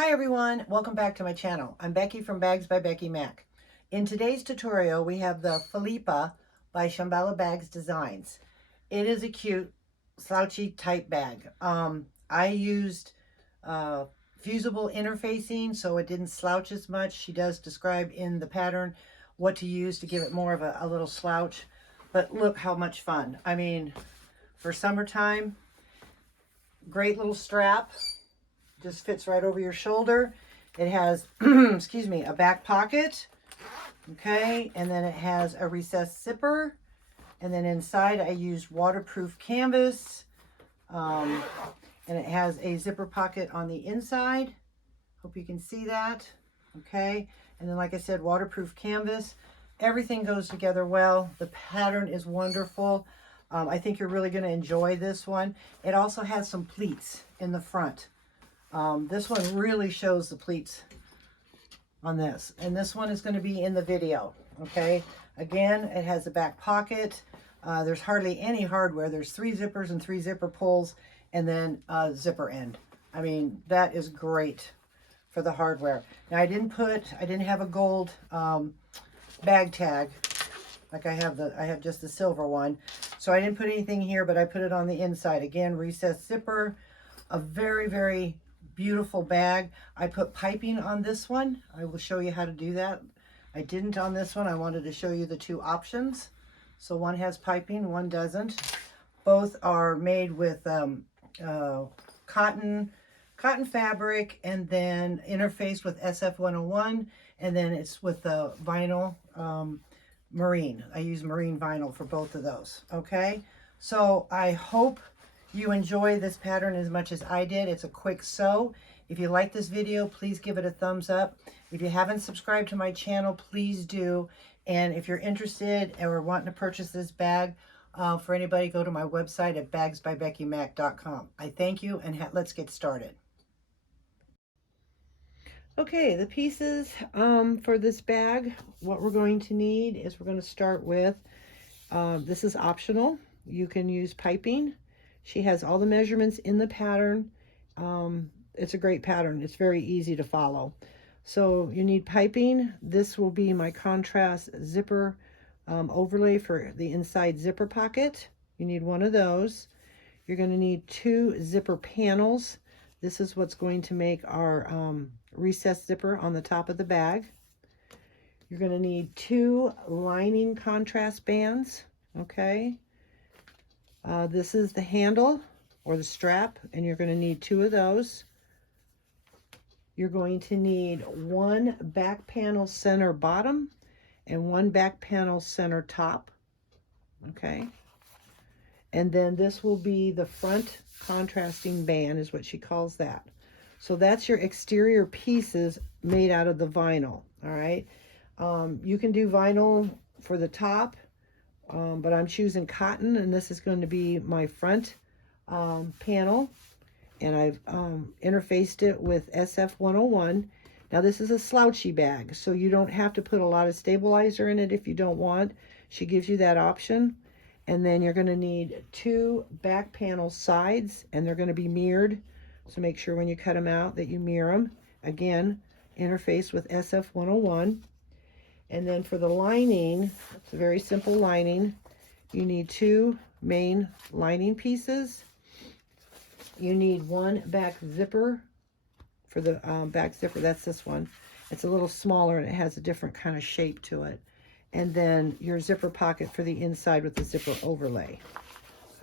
Hi everyone, welcome back to my channel. I'm Becky from Bags by Becky Mac. In today's tutorial, we have the Filipa by Shamballa Bags Designs. It is a cute, slouchy type bag. I used fusible interfacing so it didn't slouch as much. She does describe in the pattern what to use to give it more of a little slouch. But look how much fun. I mean, for summertime, great little strap. Just fits right over your shoulder. It has, excuse me, a back pocket, okay, and then it has a recessed zipper, and then inside I used waterproof canvas, and it has a zipper pocket on the inside. Hope you can see that, okay, and then like I said, waterproof canvas. Everything goes together well. The pattern is wonderful. I think you're really going to enjoy this one. It also has some pleats in the front. This one really shows the pleats on this, and this one is going to be in the video. Okay, again, it has a back pocket. There's hardly any hardware. There's 3 zippers and 3 zipper pulls, and then a zipper end. I mean, that is great for the hardware. Now I didn't have a gold bag tag like I have just the silver one, so I didn't put anything here, but I put it on the inside. Again, recessed zipper. A very, very beautiful bag. I put piping on this one. I will show you how to do that. I didn't on this one. I wanted to show you the 2 options. So one has piping, one doesn't. Both are made with cotton fabric, and then interfaced with SF101, and then it's with the vinyl marine. I use marine vinyl for both of those. Okay, so I hope you enjoy this pattern as much as I did. It's a quick sew. If you like this video, please give it a thumbs up. If you haven't subscribed to my channel, please do. And if you're interested or wanting to purchase this bag, for anybody, go to my website at bagsbybeckymac.com. I thank you, and let's get started. Okay, the pieces for this bag, what we're going to need is we're going to start with, this is optional. You can use piping. She has all the measurements in the pattern. It's a great pattern. It's very easy to follow. So you need piping. This will be my contrast zipper overlay for the inside zipper pocket. You need one of those. You're going to need 2 zipper panels. This is what's going to make our recessed zipper on the top of the bag. You're going to need 2 lining contrast bands, okay? This is the handle or the strap, and you're going to need 2 of those. You're going to need 1 back panel center bottom and 1 back panel center top. Okay. And then this will be the front contrasting band, is what she calls that. So that's your exterior pieces made out of the vinyl. All right. You can do vinyl for the top. But I'm choosing cotton, and this is going to be my front panel, and I've interfaced it with SF101. Now this is a slouchy bag, so you don't have to put a lot of stabilizer in it if you don't want. She gives you that option. And then you're going to need 2 back panel sides, and they're going to be mirrored, so make sure when you cut them out that you mirror them. Again, interface with SF101. And then for the lining, it's a very simple lining. You need 2 main lining pieces. You need 1 back zipper for the back zipper. That's this one. It's a little smaller, and it has a different kind of shape to it. And then your zipper pocket for the inside with the zipper overlay.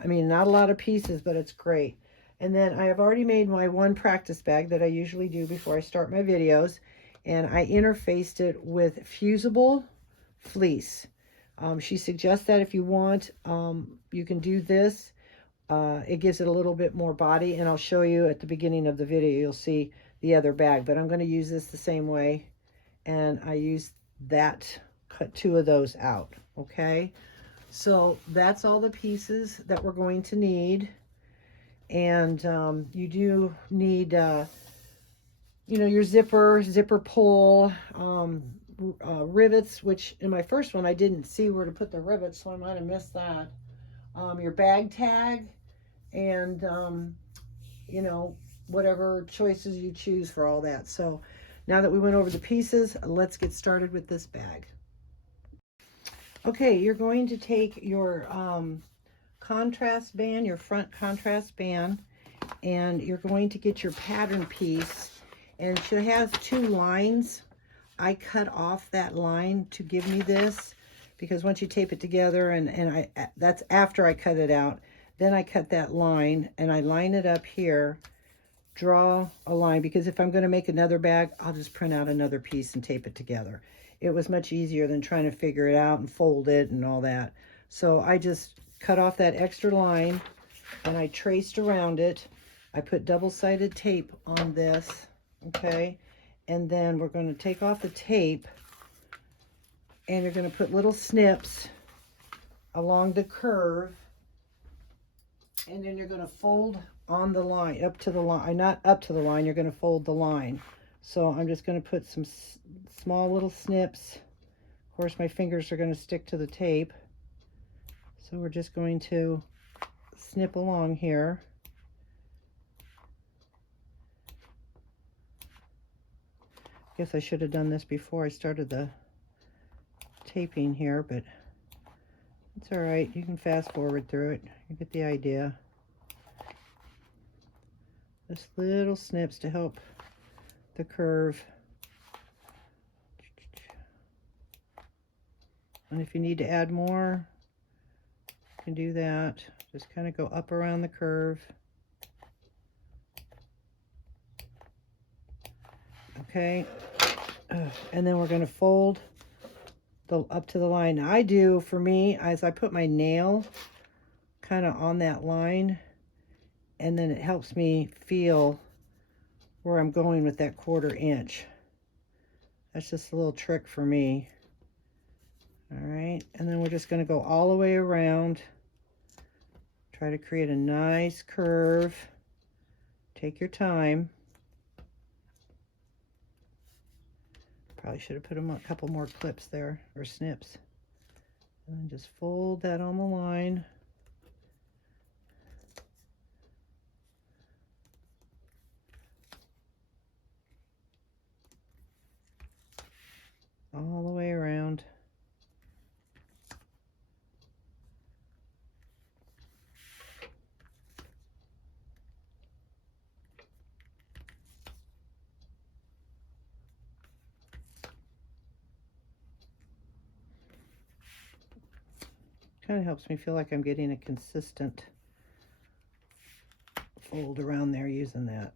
I mean, not a lot of pieces, but it's great. And then I have already made my 1 practice bag that I usually do before I start my videos. And I interfaced it with fusible fleece. She suggests that if you want, you can do this. It gives it a little bit more body, and I'll show you at the beginning of the video. You'll see the other bag, but I'm going to use this the same way, and I used that, cut 2 of those out. Okay, so that's all the pieces that we're going to need. And you do need you know, your zipper pull, rivets, which in my first one I didn't see where to put the rivets, so I might have missed that. Your bag tag, and you know, whatever choices you choose for all that. So now that we went over the pieces, let's get started with this bag. Okay, you're going to take your contrast band, your front contrast band, and you're going to get your pattern piece, and she has 2 lines. I cut off that line to give me this, because once you tape it together, and that's after I cut it out, then I cut that line and I line it up here, draw a line, because if I'm going to make another bag, I'll just print out another piece and tape it together. It was much easier than trying to figure it out and fold it and all that. So I just cut off that extra line and I traced around it. I put double-sided tape on this, okay? And then we're going to take off the tape and you're going to put little snips along the curve, and then you're going to fold on the line, up to the line, not up to the line, you're going to fold the line. So I'm just going to put some small little snips. Of course, my fingers are going to stick to the tape. So we're just going to snip along here. Guess I should have done this before I started the taping here, but it's all right. You can fast forward through it. You get the idea. Just little snips to help the curve. And if you need to add more, you can do that. Just kind of go up around the curve. Okay. And then we're going to fold up to the line. Now I do, for me, as I put my nail kind of on that line, and then it helps me feel where I'm going with that 1/4 inch. That's just a little trick for me. All right, and then we're just going to go all the way around. Try to create a nice curve. Take your time. Probably should have put a couple more clips there, or snips. And then just fold that on the line. All the way around. Kind of helps me feel like I'm getting a consistent fold around there using that.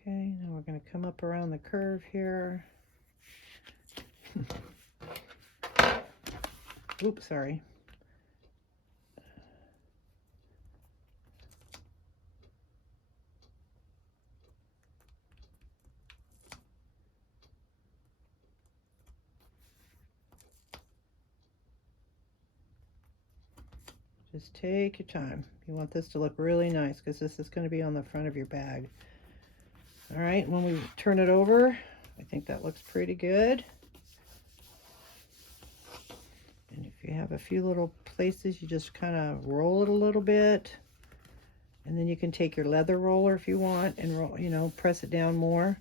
Okay, now we're going to come up around the curve here. Oops, sorry. Just take your time. You want this to look really nice because this is going to be on the front of your bag. All right, when we turn it over, I think that looks pretty good. And if you have a few little places, you just kind of roll it a little bit. And then you can take your leather roller if you want and roll, you know, press it down more.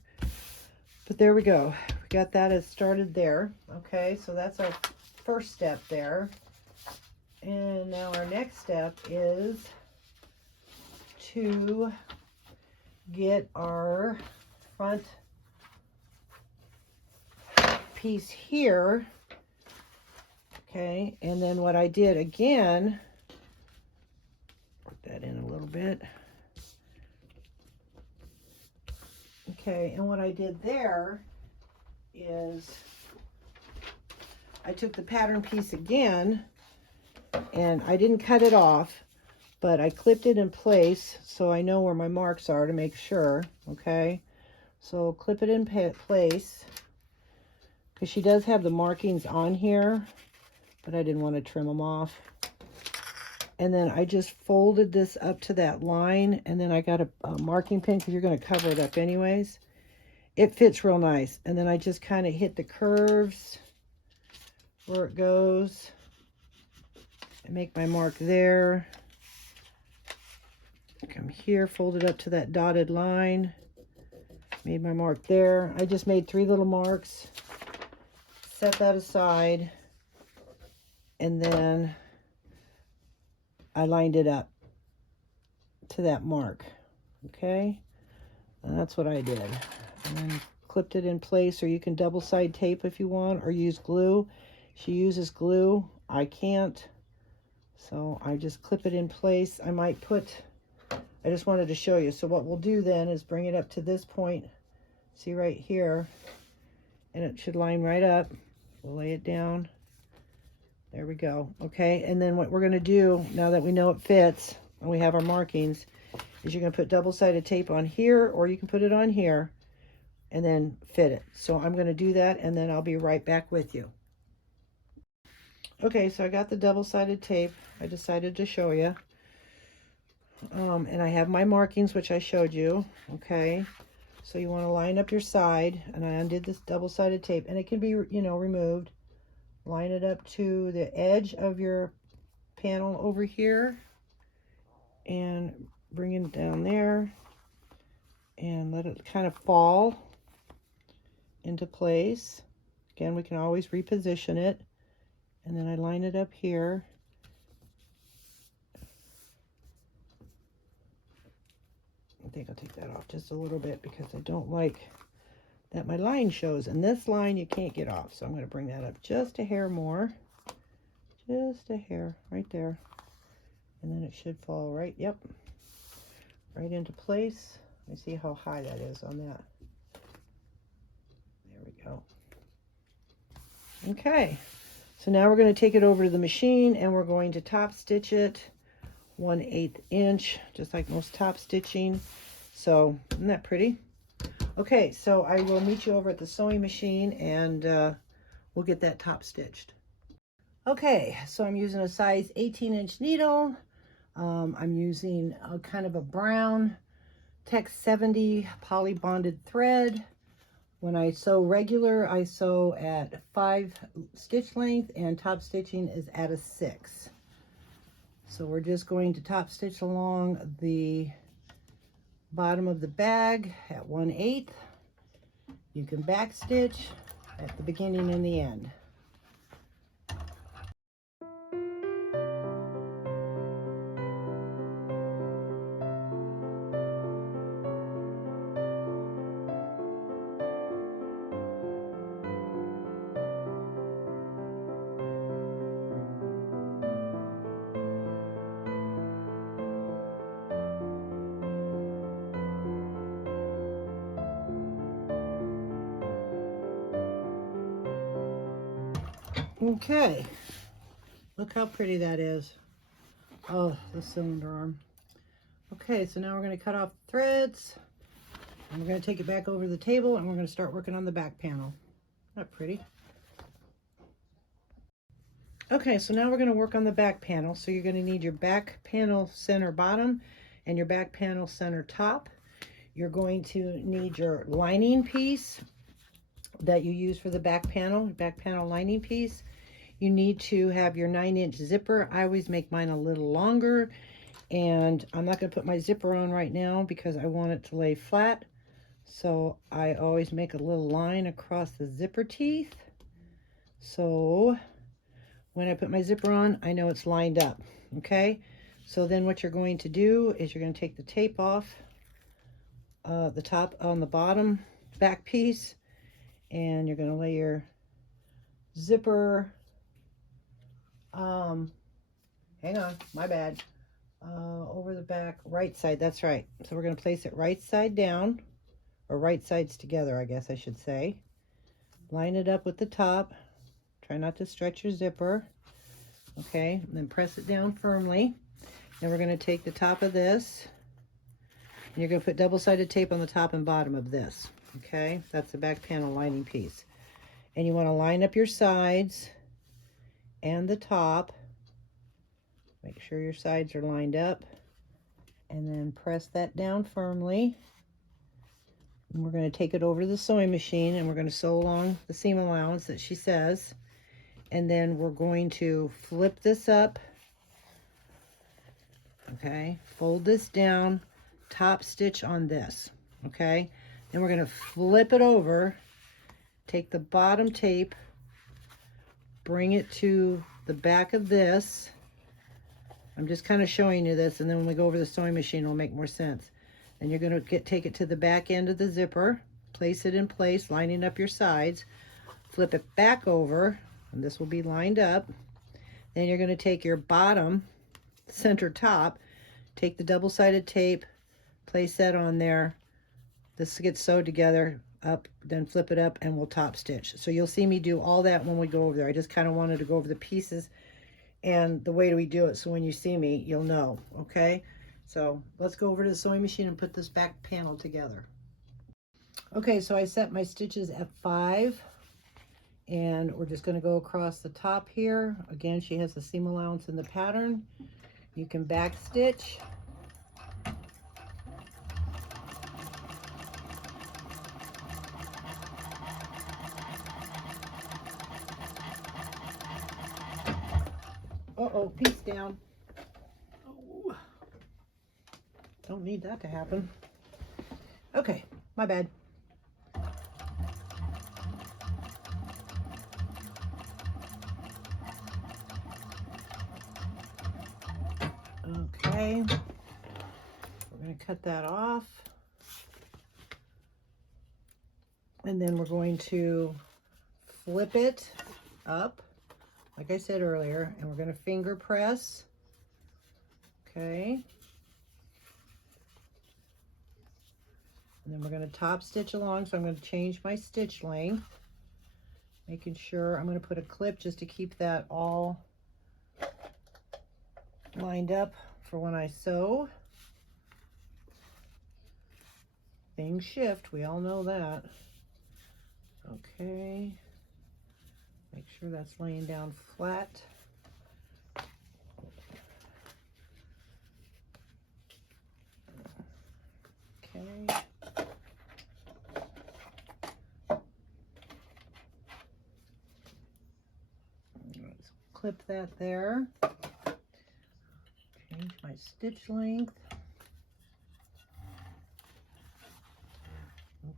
But there we go. We got that as started there. Okay, so that's our first step there. And now our next step is to get our front piece here. Okay, and then what I did again, work that in a little bit. Okay, and what I did there is I took the pattern piece again, and I didn't cut it off, but I clipped it in place so I know where my marks are to make sure. Okay, so clip it in place because she does have the markings on here, but I didn't want to trim them off. And then I just folded this up to that line, and then I got a marking pin because you're going to cover it up anyways. It fits real nice. And then I just kind of hit the curves where it goes. I make my mark there. Come here, fold it up to that dotted line. Made my mark there. I just made 3 little marks. Set that aside. And then I lined it up to that mark. Okay? And that's what I did. And then clipped it in place, or you can double side tape if you want, or use glue. She uses glue. I can't. So I just clip it in place. I just wanted to show you. So what we'll do then is bring it up to this point. See right here. And it should line right up. We'll lay it down. There we go. Okay, and then what we're going to do, now that we know it fits, and we have our markings, is you're going to put double-sided tape on here, or you can put it on here, and then fit it. So I'm going to do that, and then I'll be right back with you. Okay, so I got the double-sided tape. I decided to show you. And I have my markings, which I showed you. Okay, so you want to line up your side, and I undid this double-sided tape, and it can be, you know, removed. Line it up to the edge of your panel over here, and bring it down there, and let it kind of fall into place. Again, we can always reposition it. And then I line it up here. I think I'll take that off just a little bit because I don't like that my line shows. And this line you can't get off. So I'm going to bring that up just a hair more. Just a hair right there. And then it should fall right, yep, right into place. Let me see how high that is on that. There we go. Okay. So now we're going to take it over to the machine, and we're going to top stitch it 1/8 inch, just like most top stitching. So isn't that pretty? Okay, so I will meet you over at the sewing machine, and we'll get that top stitched. Okay, so I'm using a size 18-inch needle. I'm using a kind of a brown Tex 70 poly bonded thread. When I sew regular, I sew at 5 stitch length, and top stitching is at a 6. So we're just going to top stitch along the bottom of the bag at 1/8. You can back stitch at the beginning and the end. Okay, look how pretty that is. Oh, the cylinder arm. Okay, so now we're going to cut off the threads, and we're going to take it back over the table, and we're going to start working on the back panel. Isn't that pretty? Okay, so now we're going to work on the back panel. So you're going to need your back panel center bottom and your back panel center top. You're going to need your lining piece that you use for the back panel lining piece. You need to have your 9-inch zipper. I always make mine a little longer, and I'm not going to put my zipper on right now because I want it to lay flat. So I always make a little line across the zipper teeth. So when I put my zipper on, I know it's lined up. Okay, so then what you're going to do is you're going to take the tape off the top on the bottom back piece, and you're going to lay your zipper, hang on, my bad, over the back right side. That's right. So we're going to place it right side down, or right sides together, I guess I should say. Line it up with the top. Try not to stretch your zipper. Okay, and then press it down firmly. Then we're going to take the top of this, and you're going to put double-sided tape on the top and bottom of this. Okay, that's the back panel lining piece. And you want to line up your sides and the top. Make sure your sides are lined up, and then press that down firmly. And we're going to take it over to the sewing machine, and we're going to sew along the seam allowance that she says. And then we're going to flip this up Okay, fold this down, top stitch on this. Okay, then we're going to flip it over, take the bottom tape, bring it to the back of this. I'm just kind of showing you this, and then when we go over the sewing machine, it'll make more sense. Then you're going to take it to the back end of the zipper, place it in place, lining up your sides, flip it back over, and this will be lined up. Then you're going to take your bottom, center top, take the double-sided tape, place that on there. This gets sewed together up, then flip it up, and we'll top stitch. So you'll see me do all that when we go over there. I just kind of wanted to go over the pieces and the way we do it, so when you see me, you'll know. Okay, so let's go over to the sewing machine and put this back panel together. Okay, so I set my stitches at 5, and we're just going to go across the top here. Again, she has the seam allowance in the pattern. You can back stitch. Uh-oh, piece down. Oh, don't need that to happen. Okay, my bad. Okay, we're going to cut that off. And then we're going to flip it up, like I said earlier, and we're going to finger press. Okay. And then we're going to top stitch along, so I'm going to change my stitch length, making sure I'm going to put a clip just to keep that all lined up for when I sew. Things shift, we all know that. Okay, make sure that's laying down flat. Okay. Let's clip that there. Change my stitch length.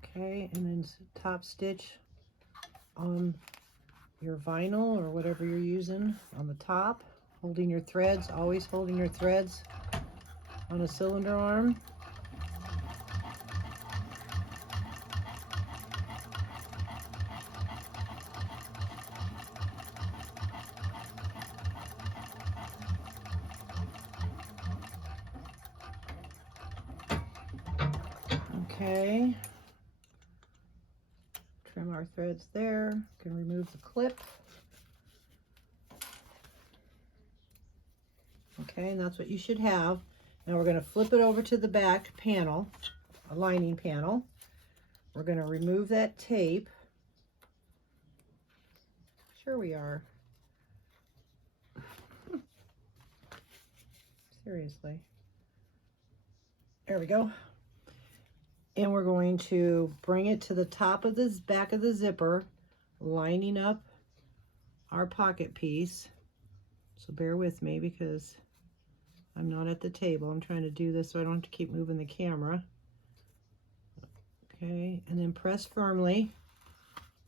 Okay, and then top stitch on your vinyl or whatever you're using on the top, holding your threads, always holding your threads on a cylinder arm. Okay, trim our threads there, can remove the clip. Okay, and that's what you should have. Now we're going to flip it over to the back panel, a lining panel. We're going to remove that tape. Sure we are. Seriously. There we go. And we're going to bring it to the top of this back of the zipper, lining up our pocket piece. So bear with me because I'm not at the table. I'm trying to do this so I don't have to keep moving the camera. Okay, and then press firmly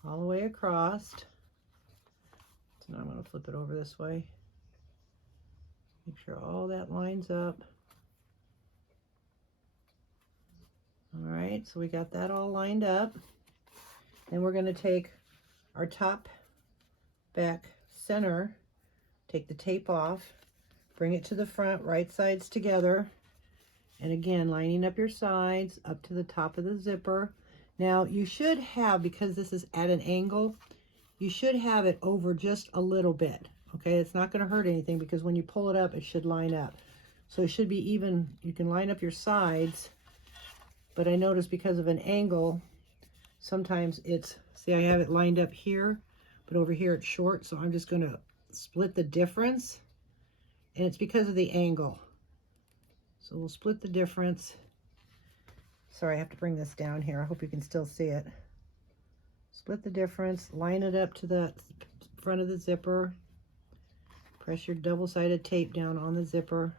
all the way across. So now I'm going to flip it over this way. Make sure all that lines up. All right, so we got that all lined up. Then we're going to take our top back center, take the tape off, bring it to the front, right sides together, and again, lining up your sides up to the top of the zipper. Now, you should have, because this is at an angle, you should have it over just a little bit, okay? It's not going to hurt anything because when you pull it up, it should line up. So it should be even. You can line up your sides. But I noticed because of an angle, sometimes it's, see, I have it lined up here, but over here it's short, so I'm just going to split the difference, and it's because of the angle. So we'll split the difference. Sorry, I have to bring this down here. I hope you can still see it. Split the difference, line it up to the front of the zipper, press your double-sided tape down on the zipper.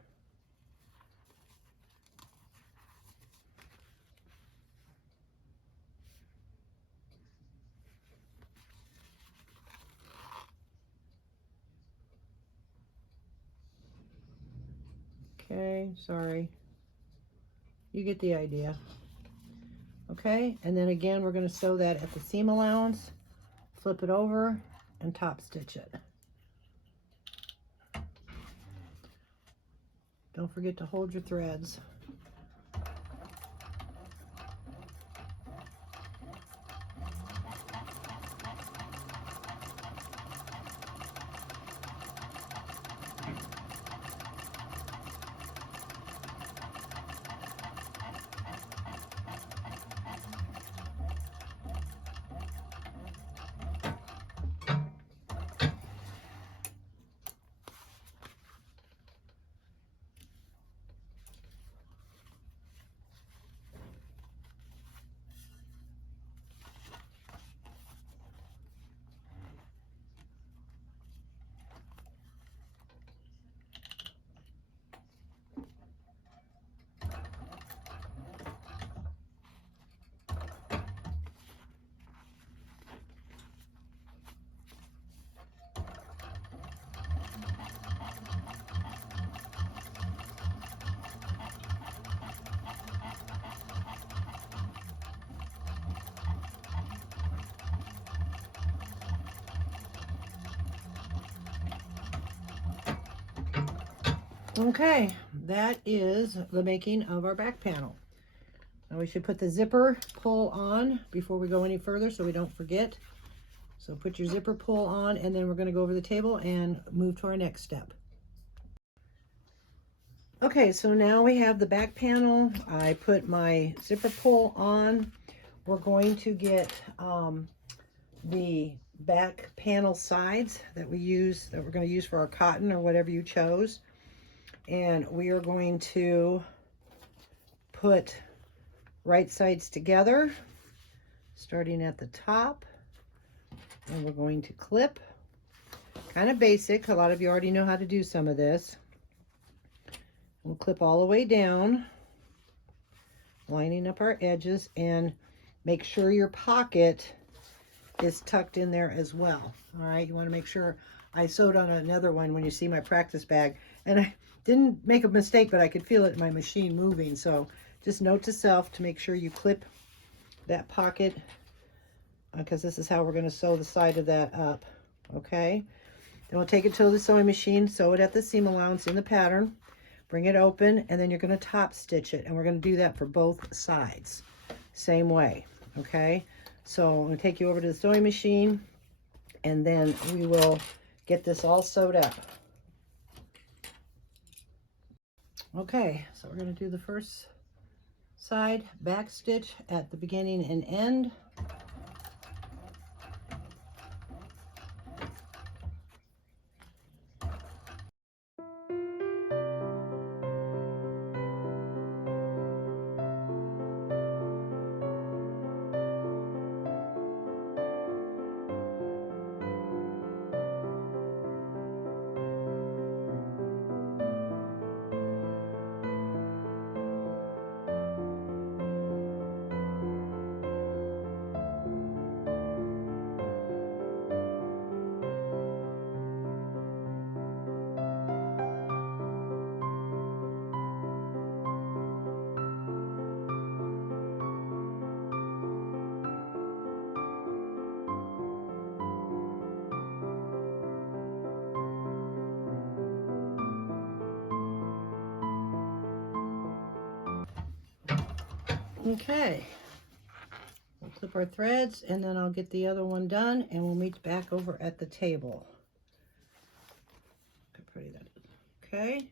Okay, sorry. You get the idea. Okay, and then again, we're going to sew that at the seam allowance, flip it over, and top stitch it. Don't forget to hold your threads. Okay, that is the making of our back panel. Now we should put the zipper pull on before we go any further so we don't forget. So put your zipper pull on, and then we're going to go over the table and move to our next step. Okay, so now we have the back panel. I put my zipper pull on. We're going to get the back panel sides that we're going to use for our cotton or whatever you chose. And we are going to put right sides together, starting at the top, and we're going to clip. Kind of basic. A lot of you already know how to do some of this. We'll clip all the way down, lining up our edges, and make sure your pocket is tucked in there as well. All right, you want to make sure. I sewed on another one when you see my practice bag, and I didn't make a mistake, but I could feel it in my machine moving. So just note to self to make sure you clip that pocket, because this is how we're going to sew the side of that up. Okay, then we'll take it to the sewing machine, sew it at the seam allowance in the pattern, bring it open, and then you're going to top stitch it, and we're going to do that for both sides same way. Okay, so I'm going to take you over to the sewing machine, and then we will get this all sewed up. Okay, so we're going to do the first side back stitch at the beginning and end. Okay, we'll clip our threads, and then I'll get the other one done, and we'll meet back over at the table. Look how pretty that is. Okay.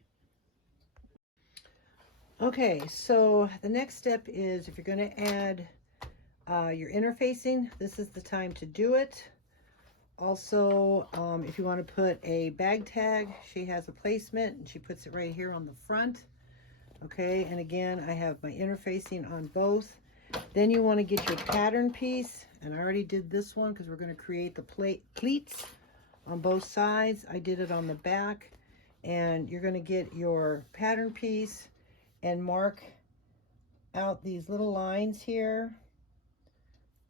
Okay, so the next step is, if you're going to add your interfacing, this is the time to do it. Also, if you want to put a bag tag, she has a placement, and she puts it right here on the front. Okay, and again, I have my interfacing on both. Then you want to get your pattern piece, and I already did this one because we're going to create the pleats on both sides. I did it on the back, and you're going to get your pattern piece and mark out these little lines here.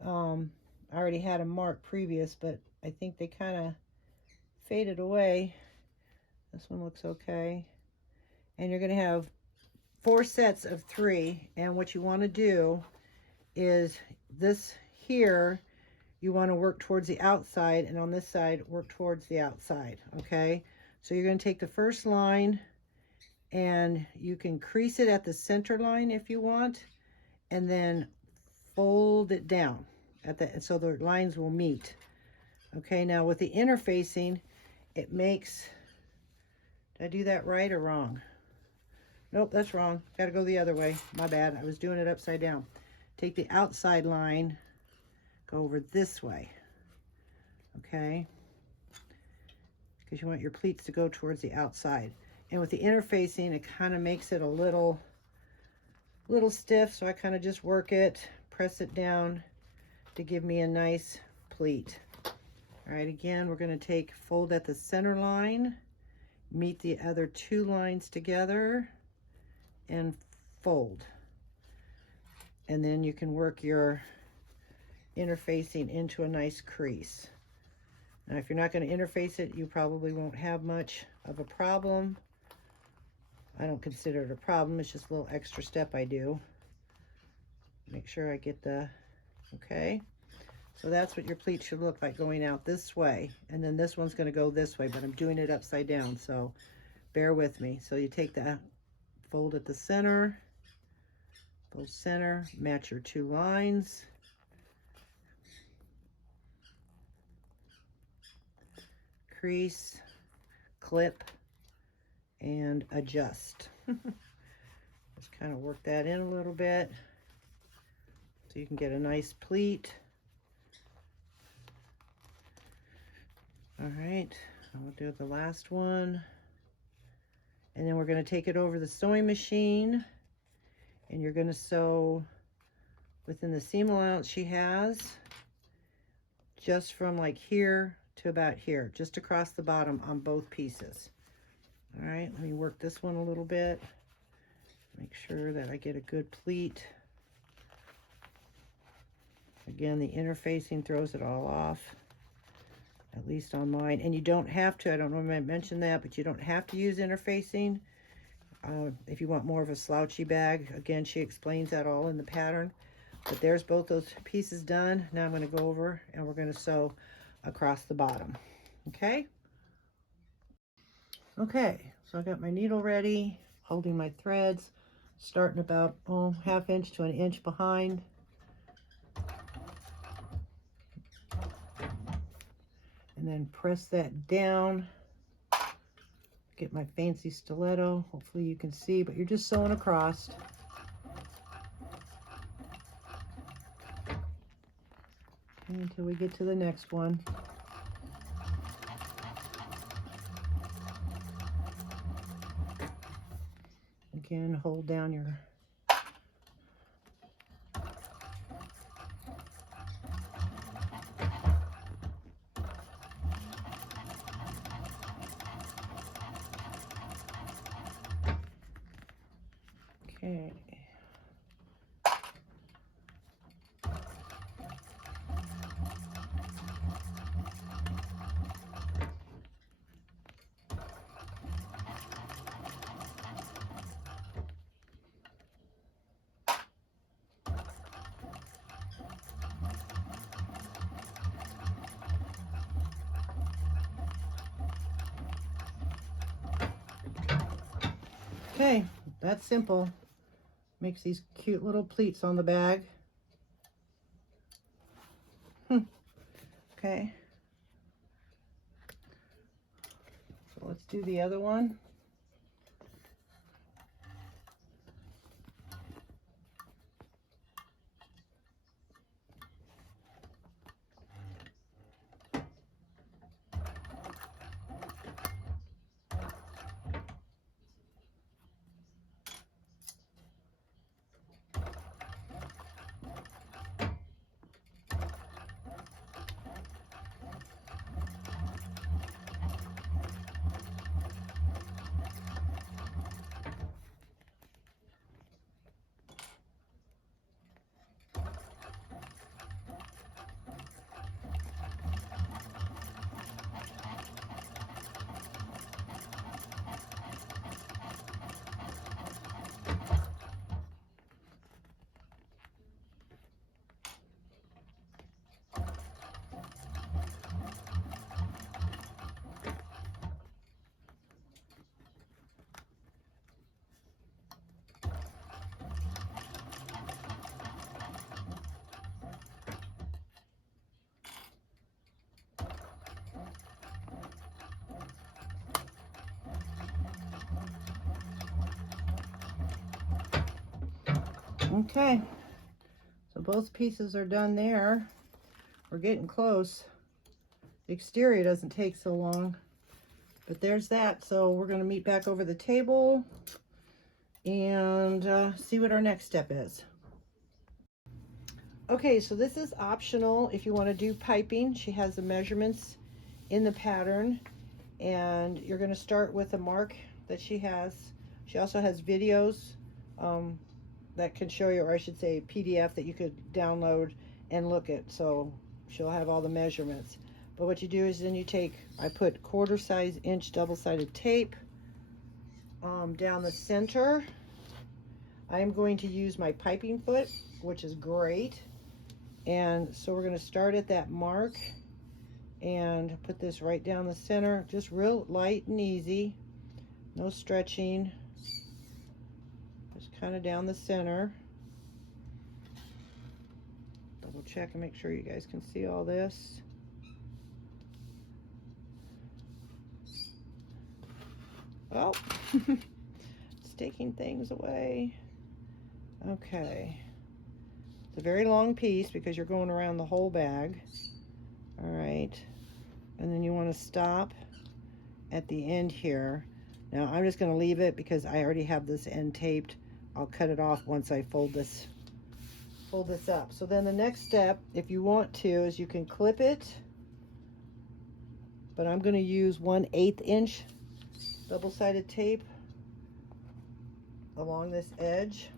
I already had them marked previous, but I think they kind of faded away. This one looks okay. And you're going to have 4 sets of 3. And what you want to do is this here, you want to work towards the outside, and on this side, work towards the outside, okay? So you're going to take the first line, and you can crease it at the center line if you want, and then fold it down at the, so the lines will meet. Okay, now with the interfacing, it makes, did I do that right or wrong? Nope, that's wrong. Got to go the other way. My bad. I was doing it upside down. Take the outside line, go over this way. Okay? Because you want your pleats to go towards the outside. And with the interfacing, it kind of makes it a little stiff, so I kind of just work it, press it down to give me a nice pleat. All right, again, we're going to take, fold at the center line, meet the other 2 lines together, and fold. And then you can work your interfacing into a nice crease. Now, if you're not going to interface it, you probably won't have much of a problem. I don't consider it a problem. It's just a little extra step I do. Make sure I get the, okay. So that's what your pleat should look like going out this way. And then this one's going to go this way, but I'm doing it upside down, so bear with me. So you take that, fold at the center, fold center, match your 2 lines. Crease, clip, and adjust. Just kind of work that in a little bit so you can get a nice pleat. All right, we'll do the last one. And then we're going to take it over the sewing machine, and you're going to sew within the seam allowance she has, just from like here to about here, just across the bottom on both pieces. All right, let me work this one a little bit. Make sure that I get a good pleat. Again, the interfacing throws it all off, at least on mine. And you don't have to, I don't know if I mentioned that, but you don't have to use interfacing. If you want more of a slouchy bag, again, she explains that all in the pattern. But there's both those pieces done. Now I'm going to go over and we're going to sew across the bottom. Okay? Okay, so I got my needle ready, holding my threads, starting about 1/2 inch to 1 inch behind. And then press that down. Get my fancy stiletto. Hopefully you can see, but you're just sewing across. Okay, until we get to the next one. Again, hold down your okay. Okay, that's simple. Makes these cute little pleats on the bag. Okay. So let's do the other one. Okay, so both pieces are done there. We're getting close. The exterior doesn't take so long, but there's that. So we're going to meet back over the table and see what our next step is. Okay, so this is optional if you want to do piping. She has the measurements in the pattern, and you're going to start with a mark that she has. She also has videos that can show you, or I should say PDF that you could download and look at, so she'll have all the measurements. But what you do is then you take, I put 1/4 size inch double-sided tape down the center. I am going to use my piping foot, which is great. And so we're going to start at that mark and put this right down the center, just real light and easy, no stretching, just kind of down the center. Double check and make sure you guys can see all this. Oh, it's taking things away. Okay. It's a very long piece because you're going around the whole bag. All right. And then you want to stop at the end here. Now I'm just going to leave it because I already have this end taped. I'll cut it off once I fold this up. So then the next step, if you want to, is you can clip it. But I'm going to use 1/8 inch double-sided tape along this edge.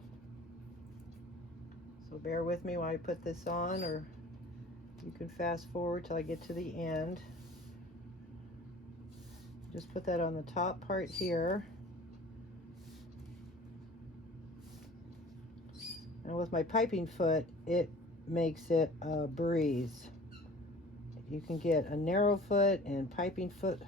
So bear with me while I put this on, or you can fast forward till I get to the end. Just put that on the top part here. And with my piping foot, it makes it a breeze. You can get a narrow foot and piping foot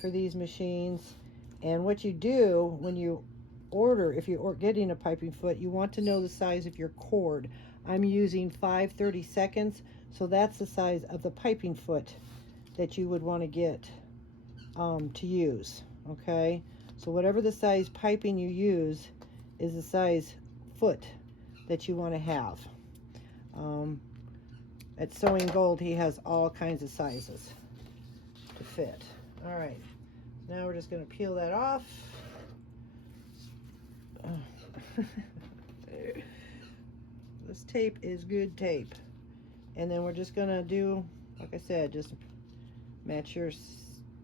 for these machines. And what you do when you order, if you're getting a piping foot, you want to know the size of your cord. I'm using 5/32, so that's the size of the piping foot that you would want to get to use. Okay, so whatever the size piping you use is the size foot that you want to have. At Sewing Gold, he has all kinds of sizes to fit. All right, now we're just going to peel that off. This tape is good tape. And then we're just going to do, like I said, just match yours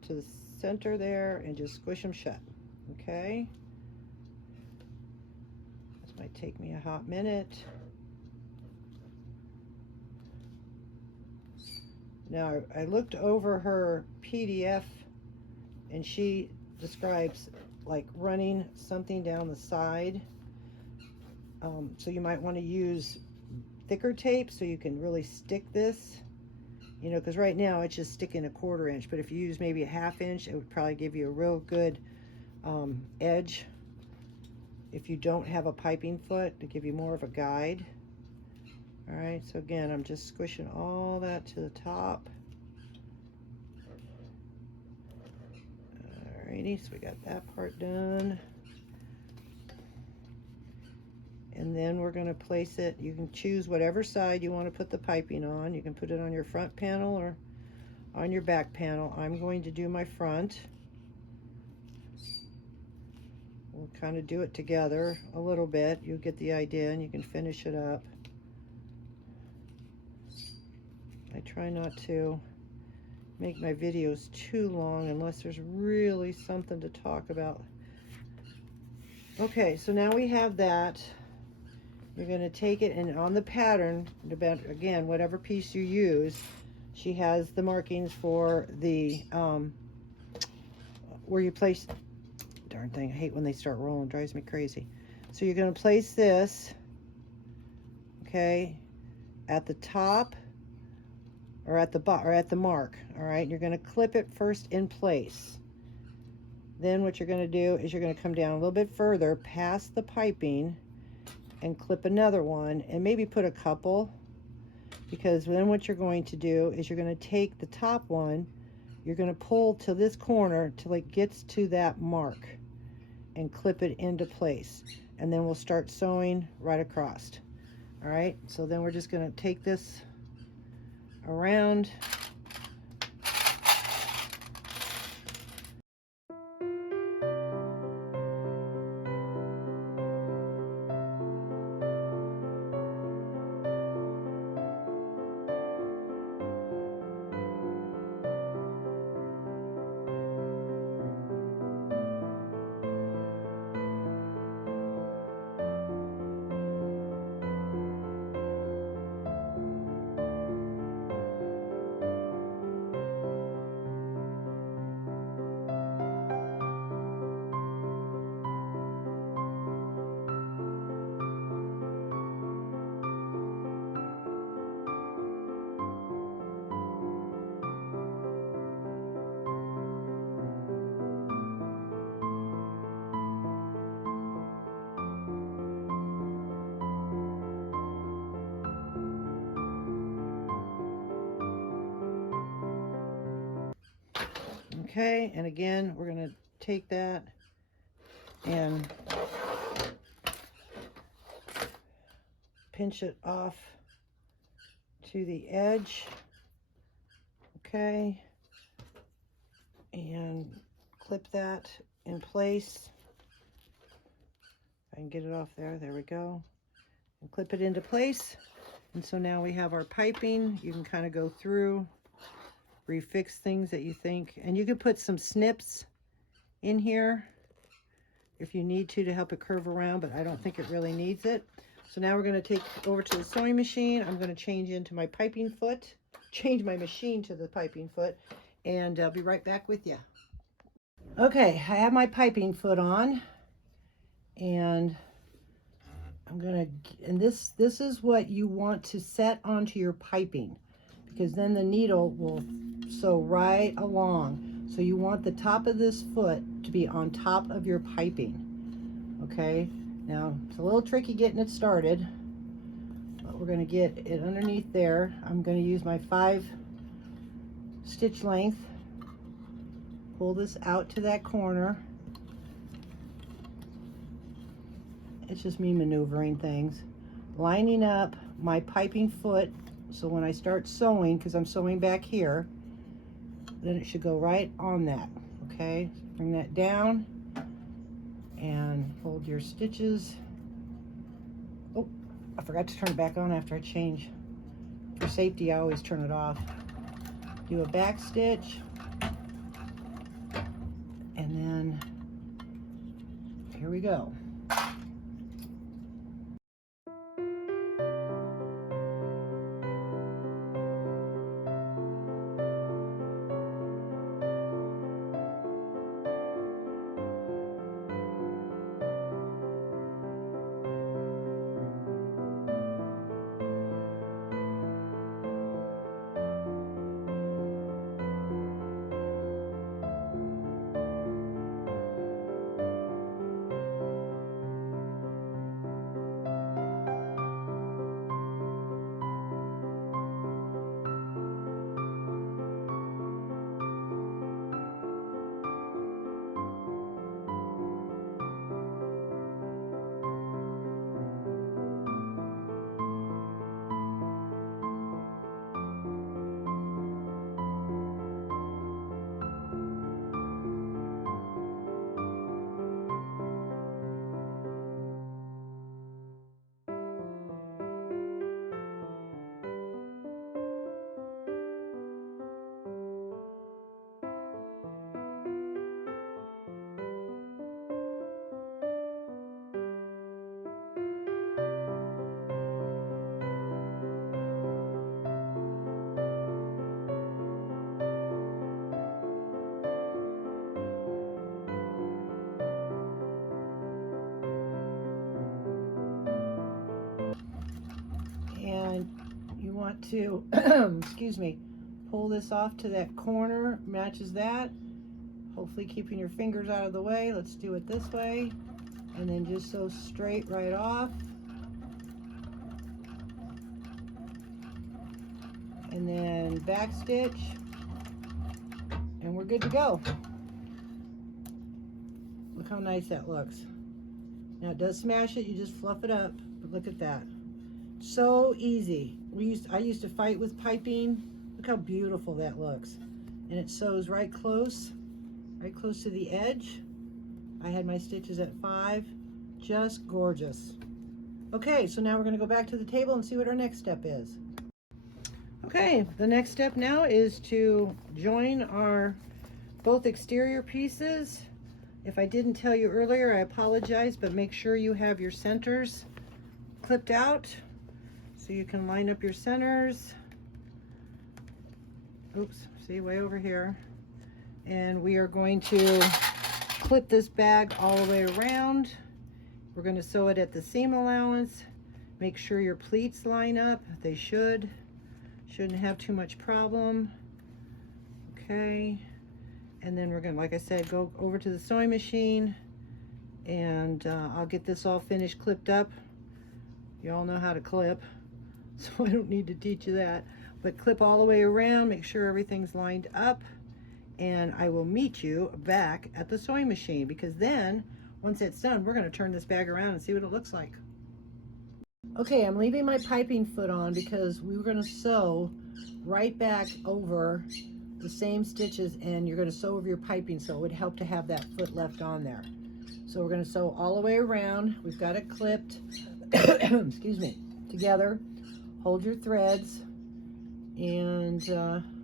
to the center there and just squish them shut. Okay? This might take me a hot minute. Now, I looked over her PDF and she describes like running something down the side. So you might want to use thicker tape so you can really stick this, you know, because right now it's just sticking a 1/4 inch, but if you use maybe a 1/2 inch, it would probably give you a real good edge if you don't have a piping foot, to give you more of a guide. All right, so again, I'm just squishing all that to the top. Alrighty, so we got that part done. And then we're going to place it. You can choose whatever side you want to put the piping on. You can put it on your front panel or on your back panel. I'm going to do my front. We'll kind of do it together a little bit. You'll get the idea and you can finish it up. I try not to make my videos too long unless there's really something to talk about. Okay, so now we have that. You're going to take it, and on the pattern, again, whatever piece you use, she has the markings for the where you place, darn thing, I hate when they start rolling, drives me crazy. So you're going to place this, okay, at the top or at the bottom or at the mark. All right, you're going to clip it first in place. Then what you're going to do is you're going to come down a little bit further past the piping and clip another one, and maybe put a couple, because then what you're going to do is you're going to take the top one, you're going to pull to this corner till it gets to that mark, and clip it into place. And then we'll start sewing right across. All right, so then we're just going to take this around. Okay, and again, we're going to take that and pinch it off to the edge. Okay, and clip that in place. I can get it off there. There we go. And clip it into place. And so now we have our piping. You can kind of go through, refix things that you think, and you could put some snips in here if you need to help it curve around, but I don't think it really needs it. So now we're going to take over to the sewing machine. I'm going to change into my piping foot, change my machine to the piping foot, and I'll be right back with you. Okay, I have my piping foot on, and I'm going to, and this is what you want to set onto your piping, because then the needle will sew right along. So you want the top of this foot to be on top of your piping. Okay, now it's a little tricky getting it started, but we're going to get it underneath there. I'm going to use my 5 stitch length, pull this out to that corner. It's just me maneuvering things, lining up my piping foot. So when I start sewing, because I'm sewing back here, then it should go right on that. Okay, bring that down and hold your stitches. Oh, I forgot to turn it back on after I change. For safety, I always turn it off. Do a back stitch, and then here we go. And you want to, excuse me, pull this off to that corner, matches that. Hopefully keeping your fingers out of the way. Let's do it this way. And then just sew straight right off. And then back stitch. And we're good to go. Look how nice that looks. Now it does smash it, you just fluff it up, but look at that. So easy. I used to fight with piping. Look how beautiful that looks. And it sews right close to the edge. I had my stitches at 5. Just gorgeous. Okay, so now we're going to go back to the table and see what our next step is. Okay, the next step now is to join our both exterior pieces. If I didn't tell you earlier, I apologize, but make sure you have your centers clipped out so you can line up your centers. Oops, see, way over here. And we are going to clip this bag all the way around. We're going to sew it at the seam allowance. Make sure your pleats line up. They shouldn't have too much problem. Okay, and then we're going to, like I said, go over to the sewing machine, and I'll get this all finished, clipped up. You all know how to clip, so I don't need to teach you that. But clip all the way around, make sure everything's lined up, and I will meet you back at the sewing machine, because then once it's done, we're going to turn this bag around and see what it looks like. Okay, I'm leaving my piping foot on because we were going to sew right back over the same stitches, and you're going to sew over your piping, so it would help to have that foot left on there. So we're going to sew all the way around. We've got it clipped excuse me, together. Hold your threads, and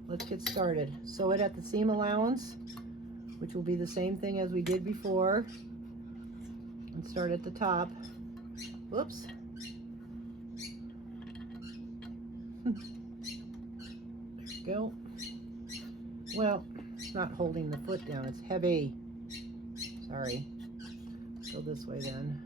let's get started. Sew it at the seam allowance, which will be the same thing as we did before, and start at the top. Whoops. There you go. Well, it's not holding the foot down, it's heavy. Sorry. Go this way then.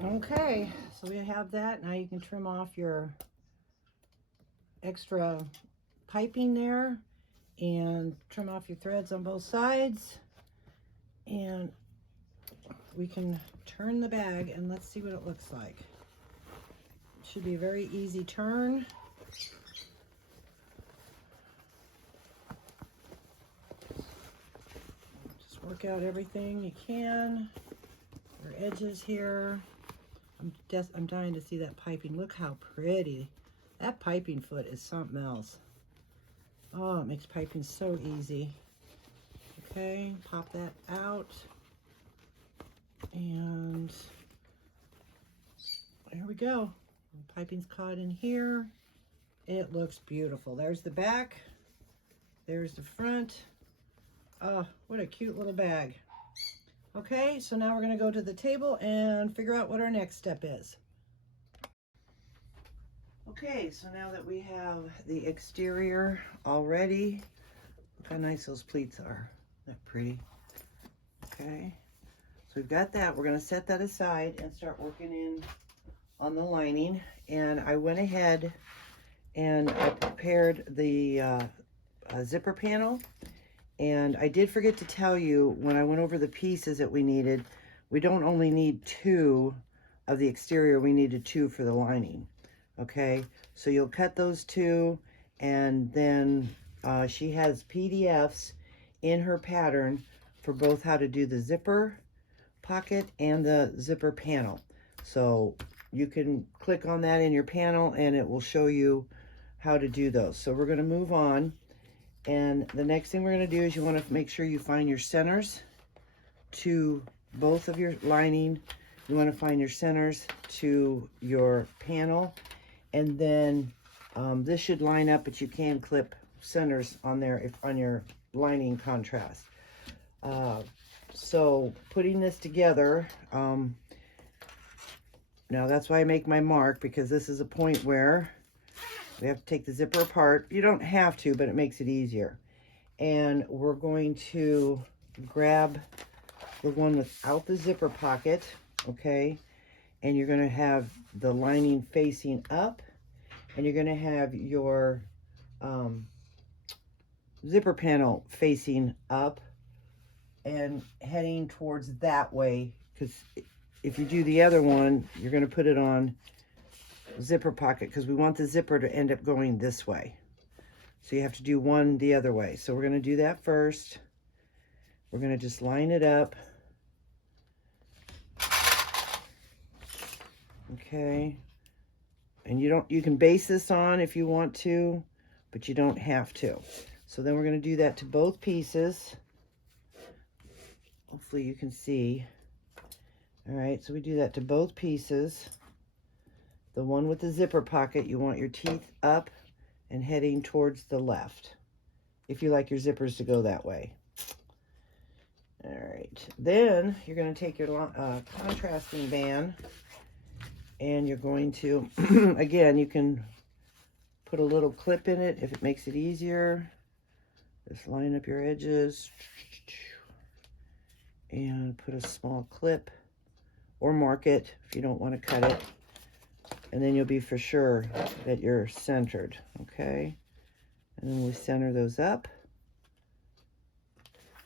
Okay, so we have that. Now you can trim off your extra piping there and trim off your threads on both sides, and we can turn the bag and let's see what it looks like. It should be a very easy turn. Just work out everything you can. Your edges here. I'm dying to see that piping. Look how pretty. That piping foot is something else. Oh, it makes piping so easy. Okay, pop that out. And there we go. The piping's caught in here. It looks beautiful. There's the back. There's the front. Oh, what a cute little bag. Okay, so now we're going to go to the table and figure out what our next step is. Okay, so now that we have the exterior all ready, look how nice those pleats are. Isn't that pretty? Okay, so we've got that. We're going to set that aside and start working in on the lining. And I went ahead and I prepared the zipper panel. And I did forget to tell you when I went over the pieces that we needed, we don't only need 2 of the exterior, we needed 2 for the lining. Okay, so you'll cut those 2, and then she has PDFs in her pattern for both how to do the zipper pocket and the zipper panel. So you can click on that in your panel and it will show you how to do those. So we're going to move on. And the next thing we're going to do is you want to make sure you find your centers to both of your lining. You want to find your centers to your panel, and then this should line up, but you can clip centers on there if on your lining contrast. So putting this together, now that's why I make my mark, because this is a point where we have to take the zipper apart. You don't have to, but it makes it easier. And we're going to grab the one without the zipper pocket, okay? And you're going to have the lining facing up, and you're going to have your zipper panel facing up and heading towards that way, because if you do the other one, you're going to put it on zipper pocket, because we want the zipper to end up going this way. So you have to do one the other way. So we're going to do that first. We're going to just line it up. Okay. And you can base this on if you want to, but you don't have to. So then we're going to do that to both pieces. Hopefully you can see. All right, so we do that to both pieces. The one with the zipper pocket, you want your teeth up and heading towards the left, if you like your zippers to go that way. All right, then you're going to take your contrasting band, and you're going to, again, you can put a little clip in it if it makes it easier. Just line up your edges and put a small clip, or mark it if you don't want to cut it. And then you'll be for sure that you're centered, okay? And then we center those up.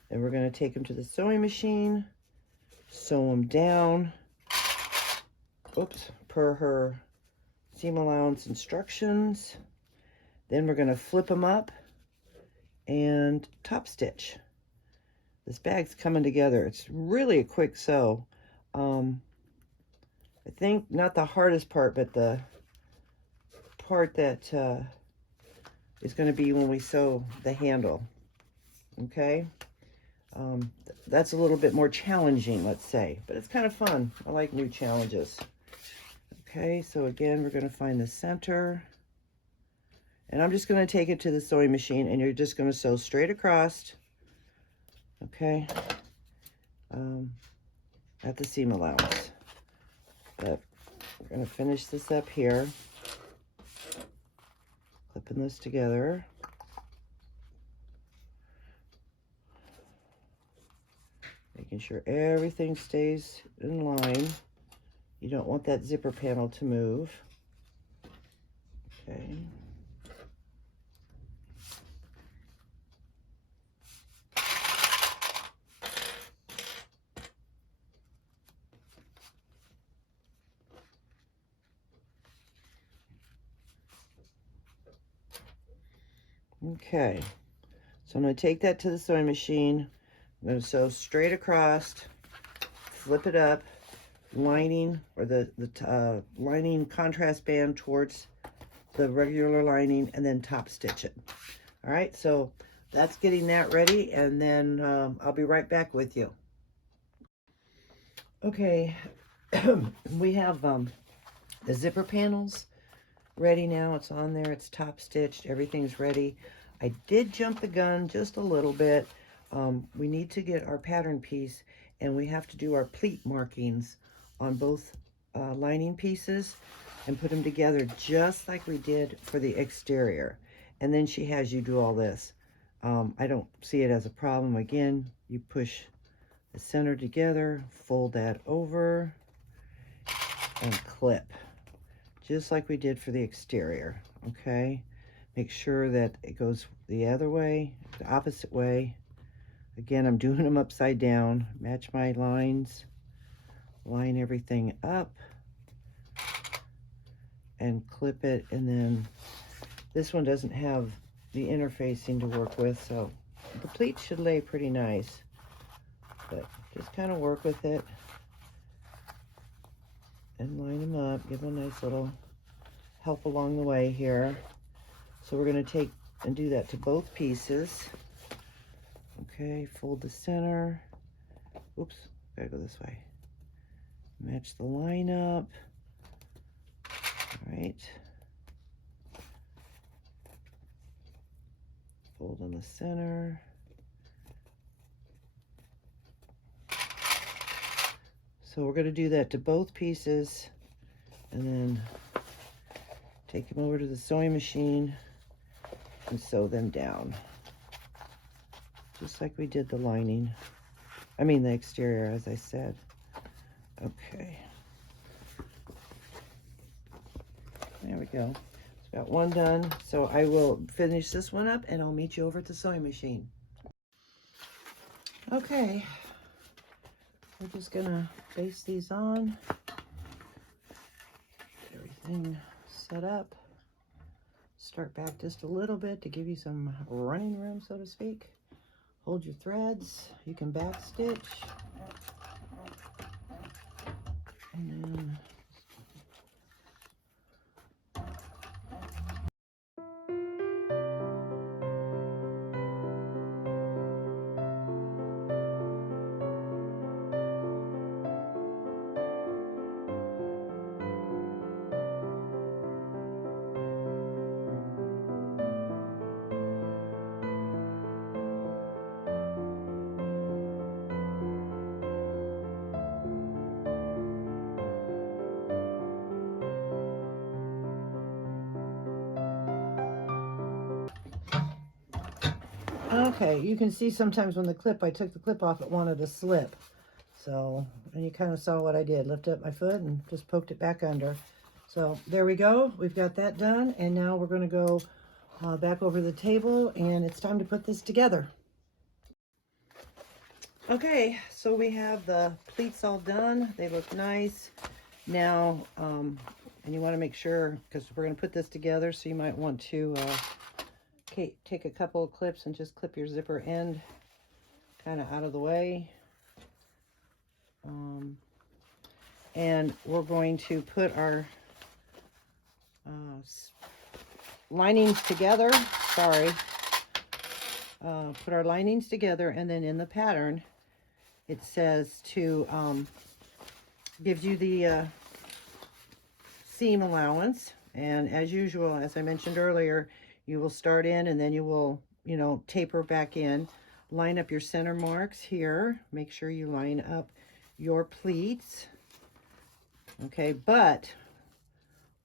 And we're going to take them to the sewing machine, sew them down, oops, per her seam allowance instructions. Then we're going to flip them up and top stitch. This bag's coming together. It's really a quick sew. I think not the hardest part, but the part that is going to be when we sew the handle. Okay, that's a little bit more challenging, let's say, but it's kind of fun. I like new challenges. Okay, so again, we're going to find the center, and I'm just going to take it to the sewing machine, and you're just going to sew straight across. Okay, at the seam allowance. But we're going to finish this up here, clipping this together. Making sure everything stays in line. You don't want that zipper panel to move. Okay. Okay, so I'm going to take that to the sewing machine. I'm going to sew straight across, flip it up, lining, or the lining contrast band towards the regular lining, and then top stitch it. All right, so that's getting that ready, and then I'll be right back with you. Okay, we have the zipper panels ready now. It's on there, it's top stitched, everything's ready. I did jump the gun just a little bit. We need to get our pattern piece, and we have to do our pleat markings on both lining pieces and put them together just like we did for the exterior. And then she has you do all this. I don't see it as a problem. Again, you push the center together, fold that over, and clip, just like we did for the exterior, okay? Make sure that it goes the other way, the opposite way. Again, I'm doing them upside down. Match my lines, line everything up, and clip it. And then this one doesn't have the interfacing to work with, so the pleats should lay pretty nice. But just kind of work with it and line them up. Give them a nice little help along the way here. So we're going to take and do that to both pieces. Okay, fold the center. Oops, gotta go this way. Match the line up. All right. Fold on the center. So we're going to do that to both pieces, and then take them over to the sewing machine and sew them down, just like we did the lining. I mean the exterior, as I said. Okay. There we go. Got one done. So I will finish this one up and I'll meet you over at the sewing machine. Okay. We're just gonna base these on. Get everything set up. Start back just a little bit to give you some running room, so to speak. Hold your threads. You can back stitch. And then okay, you can see sometimes when I took the clip off, it wanted to slip. So, and you kind of saw what I did. Lift up my foot and just poked it back under. So there we go. We've got that done. And now we're going to go back over the table, and it's time to put this together. Okay, so we have the pleats all done. They look nice. Now, and you want to make sure, because we're going to put this together, so you might want to take a couple of clips and just clip your zipper end kind of out of the way. And we're going to put our linings together. Put our linings together, and then in the pattern, it says to gives you the seam allowance. And as usual, as I mentioned earlier, you will start in and then you will, taper back in. Line up your center marks here. Make sure you line up your pleats. Okay, but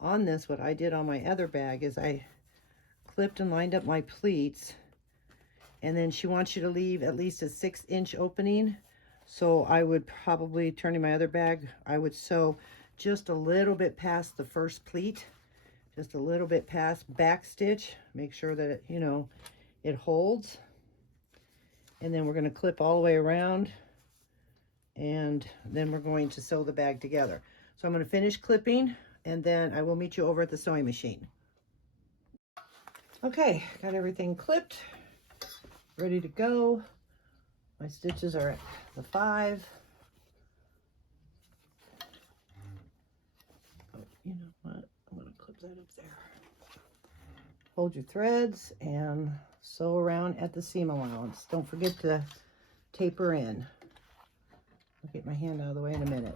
on this, what I did on my other bag is I clipped and lined up my pleats, and then she wants you to leave at least a 6-inch opening. So I would probably, turning my other bag, I would sew just a little bit past the first pleat, just a little bit past back stitch. Make sure that it, it holds. And then we're going to clip all the way around, and then we're going to sew the bag together. So I'm going to finish clipping, and then I will meet you over at the sewing machine. Okay, got everything clipped, ready to go. My stitches are at the 5. Oh, you know what? I'm going to clip that up there. Hold your threads and sew around at the seam allowance. Don't forget to taper in. I'll get my hand out of the way in a minute.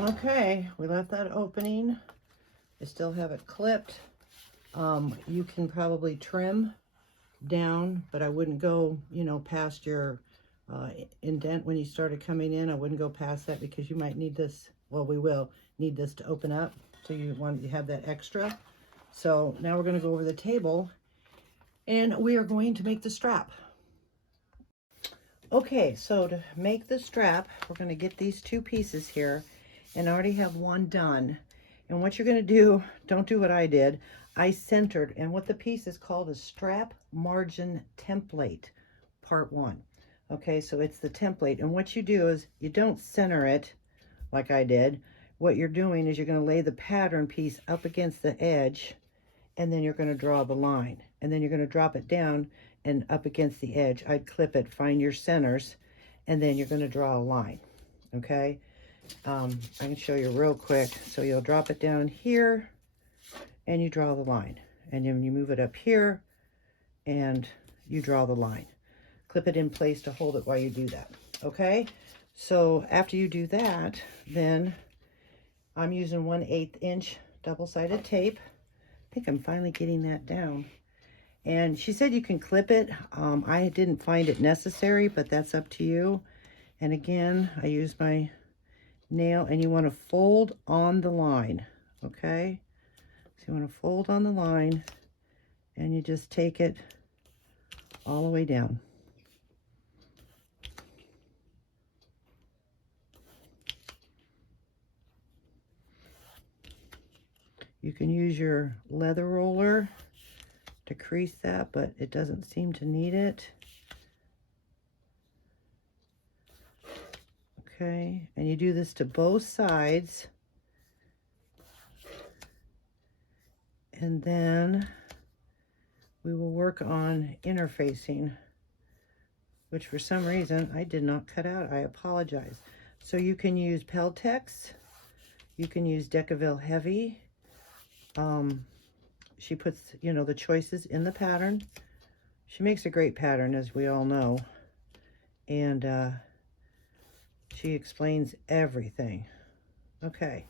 Okay, we left that opening. I still have it clipped. You can probably trim down, but I wouldn't go, past your indent when you started coming in. I wouldn't go past that because you might need this. Well, we will need this to open up. so you have that extra. So now we're going to go over the table and we are going to make the strap. Okay, so to make the strap, we're going to get these two pieces here, and I already have one done. And what you're going to do, don't do what I did. I centered, and what the piece is called is strap margin template, part 1. Okay, so it's the template, and what you do is you don't center it like I did. What you're doing is you're going to lay the pattern piece up against the edge, and then you're going to draw the line, and then you're going to drop it down and up against the edge. I'd clip it, find your centers, and then you're going to draw a line. Okay, I can show you real quick. So you'll drop it down here and you draw the line, and then you move it up here and you draw the line. Clip it in place to hold it while you do that. Okay, so after you do that, then I'm using 1/8 inch double-sided tape. I think I'm finally getting that down. And she said you can clip it. I didn't find it necessary, but that's up to you. And again, I use my nail, and you want to fold on the line. Okay, so you want to fold on the line, and you just take it all the way down. You can use your leather roller to crease that, but it doesn't seem to need it. Okay, and you do this to both sides. And then we will work on interfacing, which for some reason I did not cut out. I apologize. So you can use Peltex, you can use Decaville Heavy. She puts, you know, the choices in the pattern. She makes a great pattern, as we all know. And she explains everything. Okay,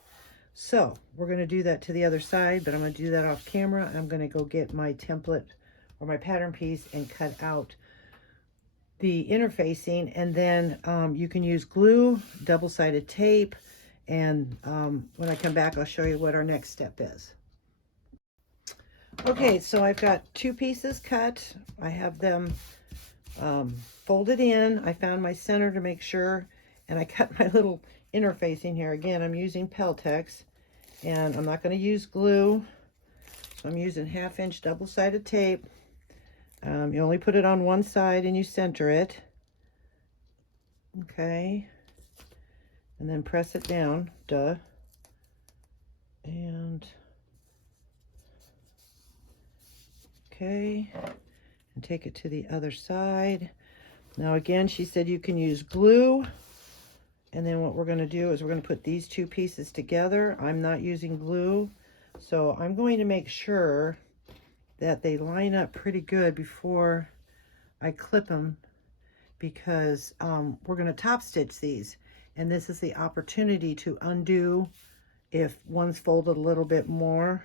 so we're going to do that to the other side, but I'm going to do that off camera. I'm going to go get my template or my pattern piece and cut out the interfacing, and then you can use glue, double-sided tape, and when I come back I'll show you what our next step is. Okay, so I've got two pieces cut. I have them folded in. I found my center to make sure, and I cut my little interfacing here. Again, I'm using Peltex, and I'm not going to use glue, so I'm using 1/2 inch double-sided tape. You only put it on one side and you center it. Okay, and then press it down, duh, and okay, and take it to the other side. Now again, she said you can use glue, and then what we're going to do is we're going to put these two pieces together. I'm not using glue, so I'm going to make sure that they line up pretty good before I clip them, because we're going to top stitch these, and this is the opportunity to undo if one's folded a little bit more,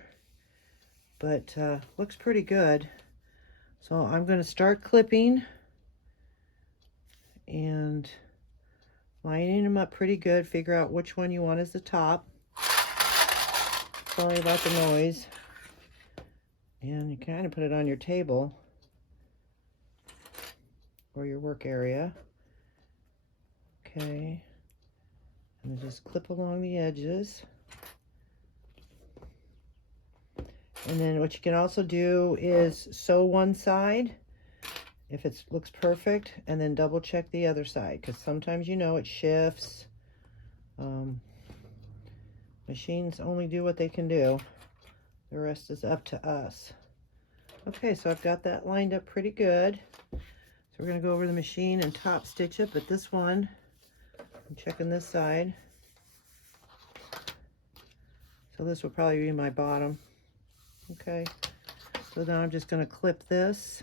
but looks pretty good. So I'm going to start clipping and lining them up pretty good. Figure out which one you want as the top. Sorry about the noise. And you kind of put it on your table or your work area. Okay, and then just clip along the edges. And then what you can also do is sew one side if it looks perfect, and then double check the other side, because sometimes, you know, it shifts. Machines only do what they can do. The rest is up to us. Okay, so I've got that lined up pretty good. So we're going to go over the machine and top stitch it, but this one, I'm checking this side. So this will probably be my bottom. Okay, so now I'm just going to clip this.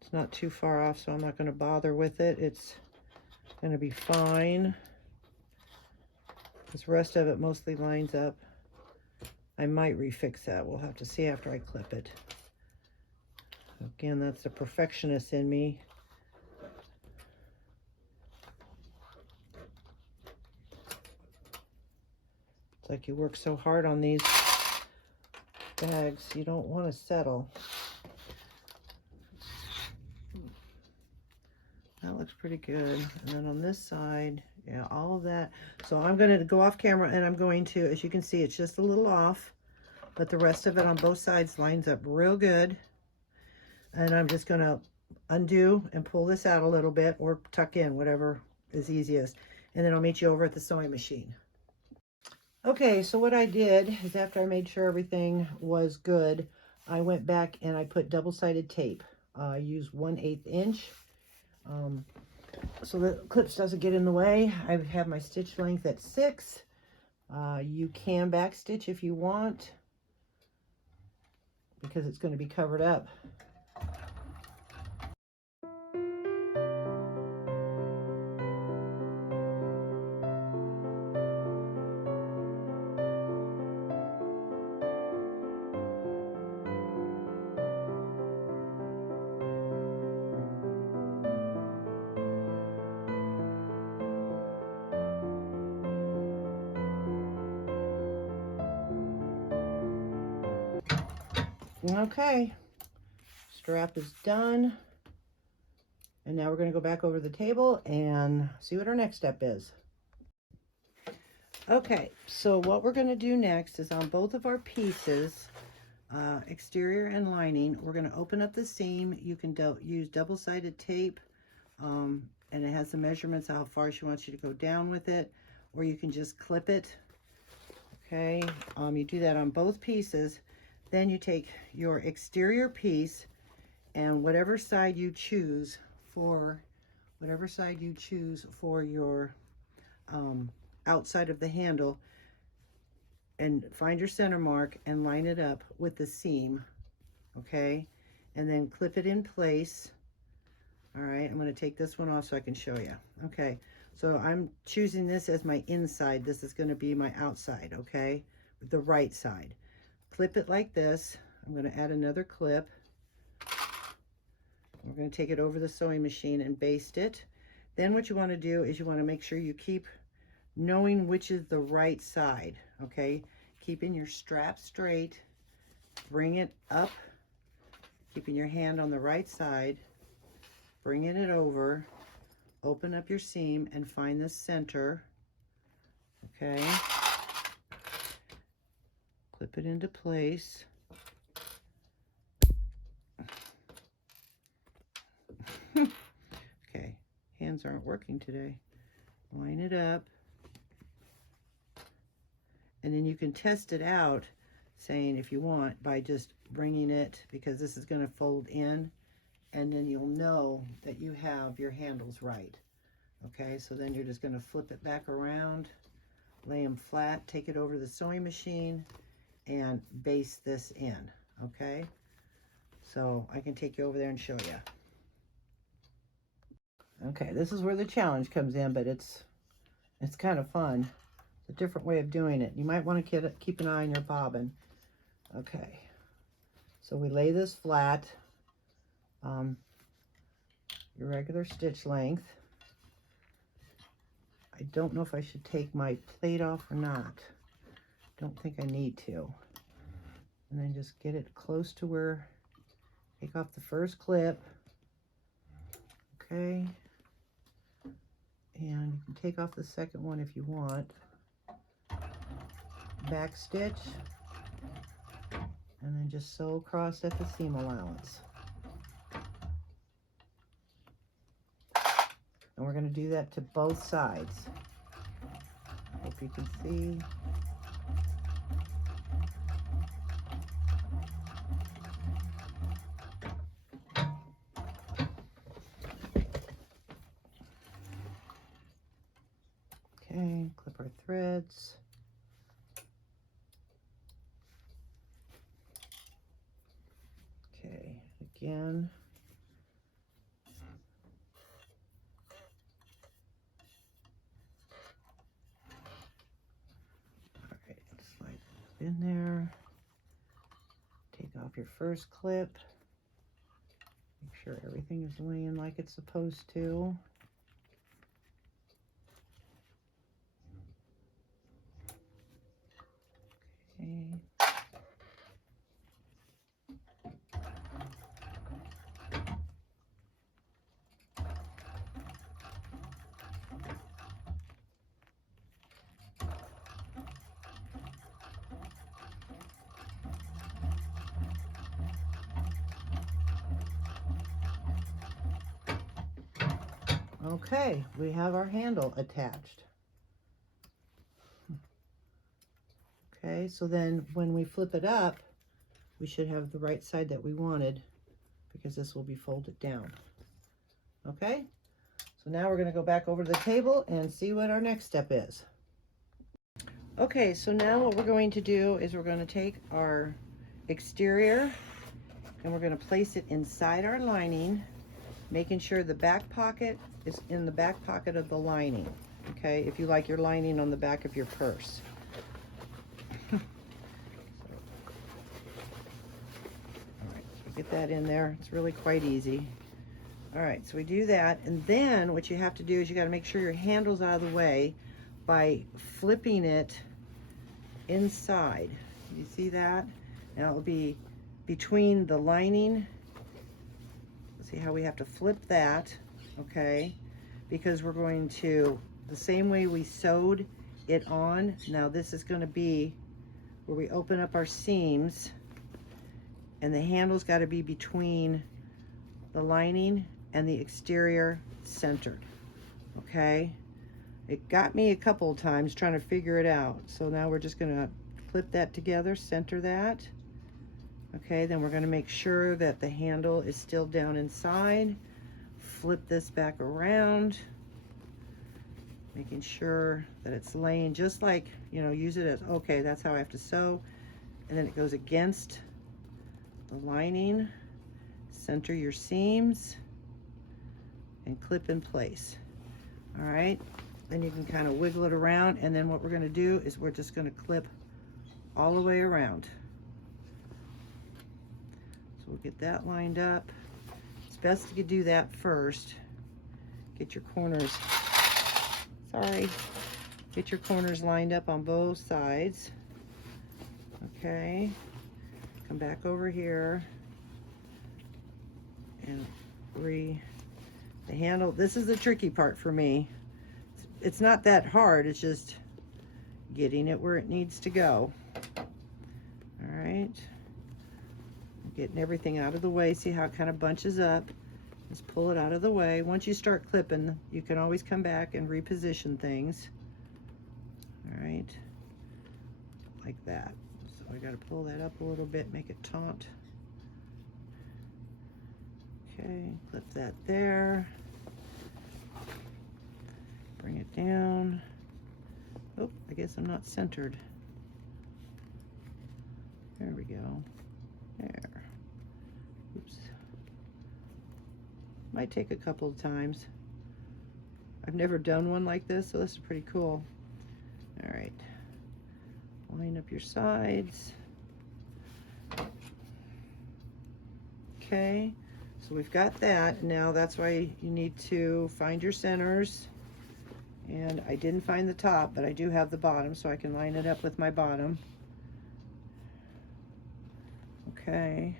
It's not too far off, so I'm not going to bother with it. It's going to be fine. This rest of it mostly lines up. I might refix that. We'll have to see after I clip it. Again, that's the perfectionist in me. like you work so hard on these bags, you don't want to settle. That looks pretty good. And then on this side, yeah, all of that. So I'm going to go off camera and I'm going to, as you can see, it's just a little off, but the rest of it on both sides lines up real good. And I'm just going to undo and pull this out a little bit, or tuck in, whatever is easiest. And then I'll meet you over at the sewing machine. Okay, so what I did is after I made sure everything was good, I went back and I put double-sided tape. I used 1/8 inch. So the clips doesn't get in the way. I have my stitch length at 6. You can back stitch if you want, because it's going to be covered up. Okay, strap is done. And now we're going to go back over the table and see what our next step is. Okay, so what we're going to do next is on both of our pieces, exterior and lining, we're going to open up the seam. You can use double-sided tape, and it has the measurements of how far she wants you to go down with it, or you can just clip it. Okay, you do that on both pieces. Then you take your exterior piece, and whatever side you choose for your outside of the handle, and find your center mark and line it up with the seam, okay? And then clip it in place. All right, I'm going to take this one off so I can show you. Okay, so I'm choosing this as my inside. This is going to be my outside, okay? The right side. Clip it like this. I'm going to add another clip. We're going to take it over the sewing machine and baste it. Then what you want to do is you want to make sure you keep knowing which is the right side, okay? Keeping your strap straight, bring it up, keeping your hand on the right side, bringing it over, open up your seam and find the center, okay? Clip it into place. Okay, hands aren't working today. Line it up. And then you can test it out, saying if you want, by just bringing it, because this is going to fold in, and then you'll know that you have your handles right. Okay, so then you're just going to flip it back around, lay them flat, take it over to the sewing machine, and baste this in, okay? So I can take you over there and show you. Okay, this is where the challenge comes in, but it's kind of fun. It's a different way of doing it. You might want to keep an eye on your bobbin. Okay, so we lay this flat, your regular stitch length. I don't know if I should take my plate off or not. Don't think I need to. And then just get it close to where, take off the first clip. Okay. And you can take off the second one if you want. Back stitch. And then just sew across at the seam allowance. And we're going to do that to both sides. Hope you can see. Okay, clip our threads. Okay, again. All right, slide it in there. Take off your first clip. Make sure everything is laying like it's supposed to. Okay, we have our handle attached. Okay, so then when we flip it up, we should have the right side that we wanted, because this will be folded down. Okay, so now we're going to go back over to the table and see what our next step is. Okay, so now what we're going to do is we're going to take our exterior and we're going to place it inside our lining, making sure the back pocket is in the back pocket of the lining. Okay, if you like your lining on the back of your purse. Get that in there. It's really quite easy. All right, so we do that, and then what you have to do is you got to make sure your handle's out of the way by flipping it inside. You see that? And it will be between the lining. See how we have to flip that, okay? Because we're going to, the same way we sewed it on, now this is going to be where we open up our seams, and the handle's got to be between the lining and the exterior centered. Okay, it got me a couple of times trying to figure it out, so now we're just going to flip that together, center that. Okay, then we're going to make sure that the handle is still down inside. Flip this back around, making sure that it's laying just like, you know, use it as, okay, that's how I have to sew. And then it goes against the lining, center your seams, and clip in place. All right, then you can kind of wiggle it around, and then what we're going to do is we're just going to clip all the way around. So we'll get that lined up. It's best to do that first. Get your corners, get your corners lined up on both sides. Okay, come back over here and the handle. This is the tricky part for me. It's not that hard, it's just getting it where it needs to go. All right, getting everything out of the way. See how it kind of bunches up? Just pull it out of the way. Once you start clipping, you can always come back and reposition things. All right, like that. So I got to pull that up a little bit, make it taut. Okay, clip that there. Bring it down. Oh, I guess I'm not centered. There we go. There. Oops. Might take a couple of times. I've never done one like this, so this is pretty cool. All right. Line up your sides. Okay. So we've got that. Now that's why you need to find your centers. And I didn't find the top, but I do have the bottom, so I can line it up with my bottom. Okay.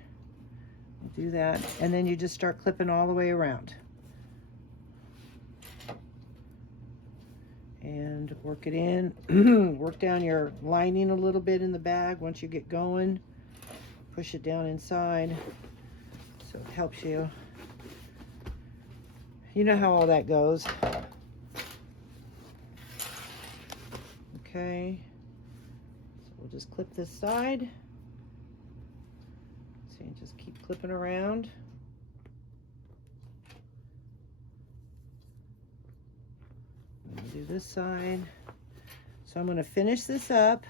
We'll do that. And then you just start clipping all the way around. And work it in. Work down your lining a little bit in the bag once you get going. Push it down inside. So it helps you. You know how all that goes. Okay. So we'll just clip this side. See, just keep clipping around. Do this side. So I'm going to finish this up.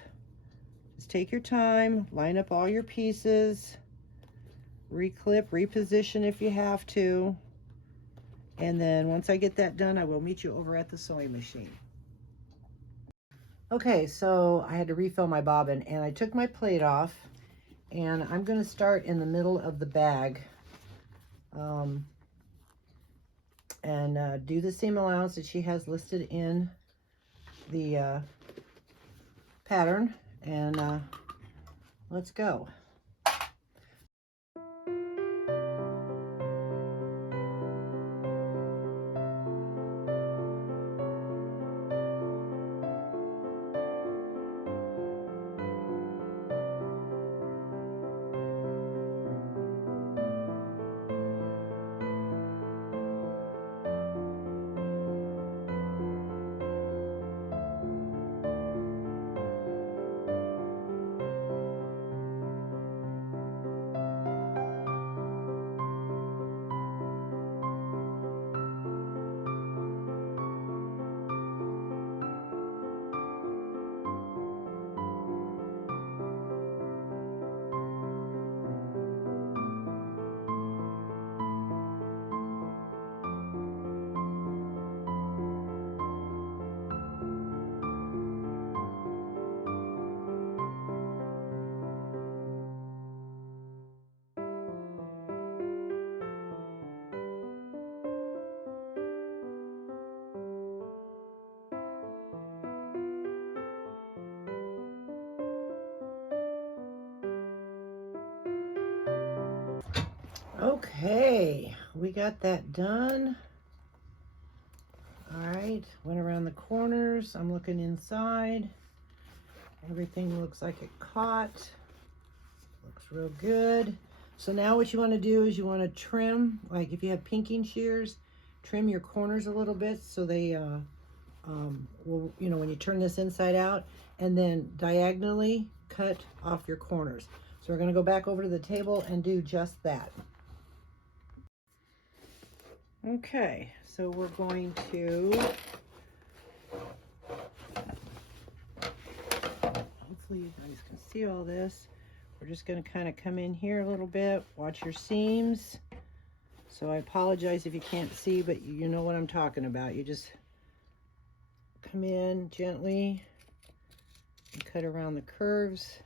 Just take your time, line up all your pieces, reclip, reposition if you have to, and then once I get that done, I will meet you over at the sewing machine. Okay, so I had to refill my bobbin, and I took my plate off, and I'm going to start in the middle of the bag and do the seam allowance that she has listed in the pattern, and let's go. Okay, we got that done. All right, went around the corners. I'm looking inside. Everything looks like it caught. Looks real good. So now what you want to do is you want to trim, like if you have pinking shears, trim your corners a little bit so they will, you know, when you turn this inside out, and then diagonally cut off your corners. So we're going to go back over to the table and do just that. Okay, so we're going to, hopefully you guys can see all this. We're just going to kind of come in here a little bit, watch your seams. So I apologize if you can't see, but you know what I'm talking about. You just come in gently and cut around the curves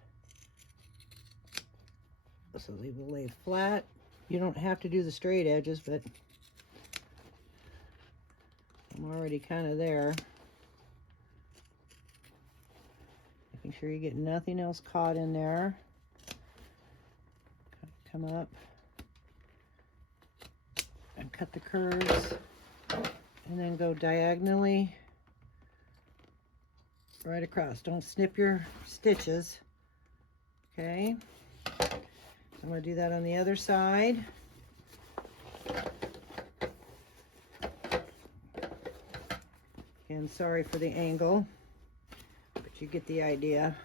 so they will lay flat. You don't have to do the straight edges, but I'm already kind of there. Making sure you get nothing else caught in there. Come up and cut the curves, and then go diagonally right across. Don't snip your stitches. Okay, so I'm going to do that on the other side. And sorry for the angle, but you get the idea.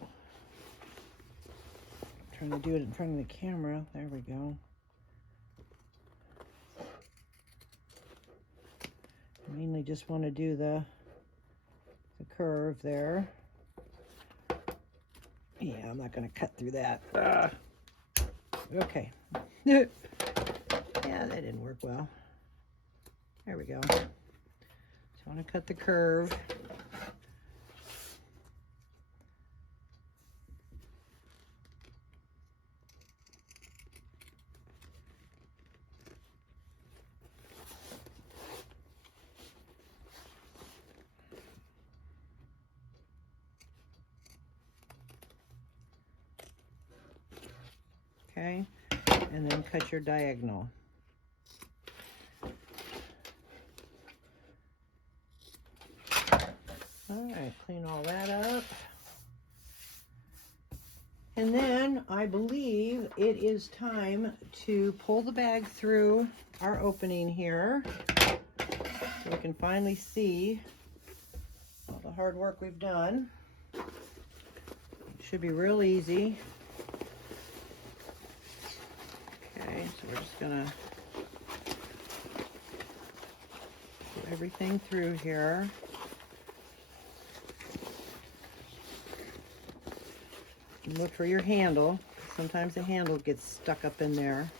I'm trying to do it in front of the camera. There we go. I mainly just want to do the curve there. Yeah, I'm not going to cut through that. Okay. Yeah, that didn't work well. There we go. Just want to cut the curve. Okay, and then cut your diagonal. All right, clean all that up. And then I believe it is time to pull the bag through our opening here so we can finally see all the hard work we've done. It should be real easy. Okay, so we're just gonna do everything through here. And look for your handle. Sometimes the handle gets stuck up in there.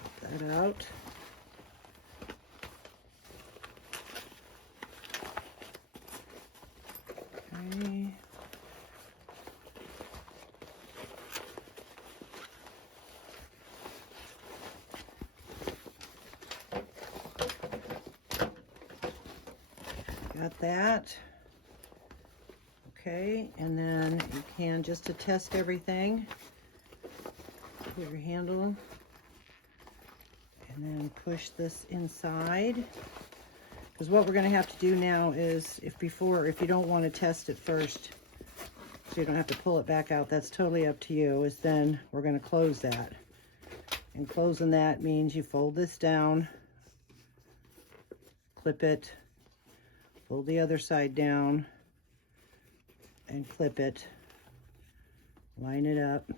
Pop that out. Okay. Got that. Okay, and then you can, just to test everything, put your handle and then push this inside. Because what we're going to have to do now is, if you don't want to test it first, so you don't have to pull it back out, that's totally up to you, is then we're going to close that. And closing that means you fold this down, clip it, fold the other side down, and clip it, line it up.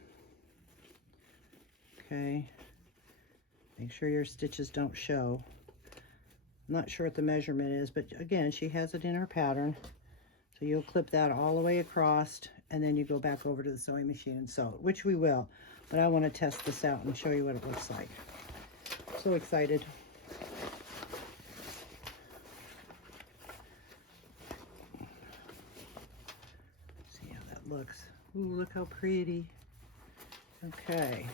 Okay, make sure your stitches don't show. I'm not sure what the measurement is, but again, she has it in her pattern. So you'll clip that all the way across, and then you go back over to the sewing machine and sew it, which we will. But I want to test this out and show you what it looks like. So excited. Ooh, look how pretty. Okay.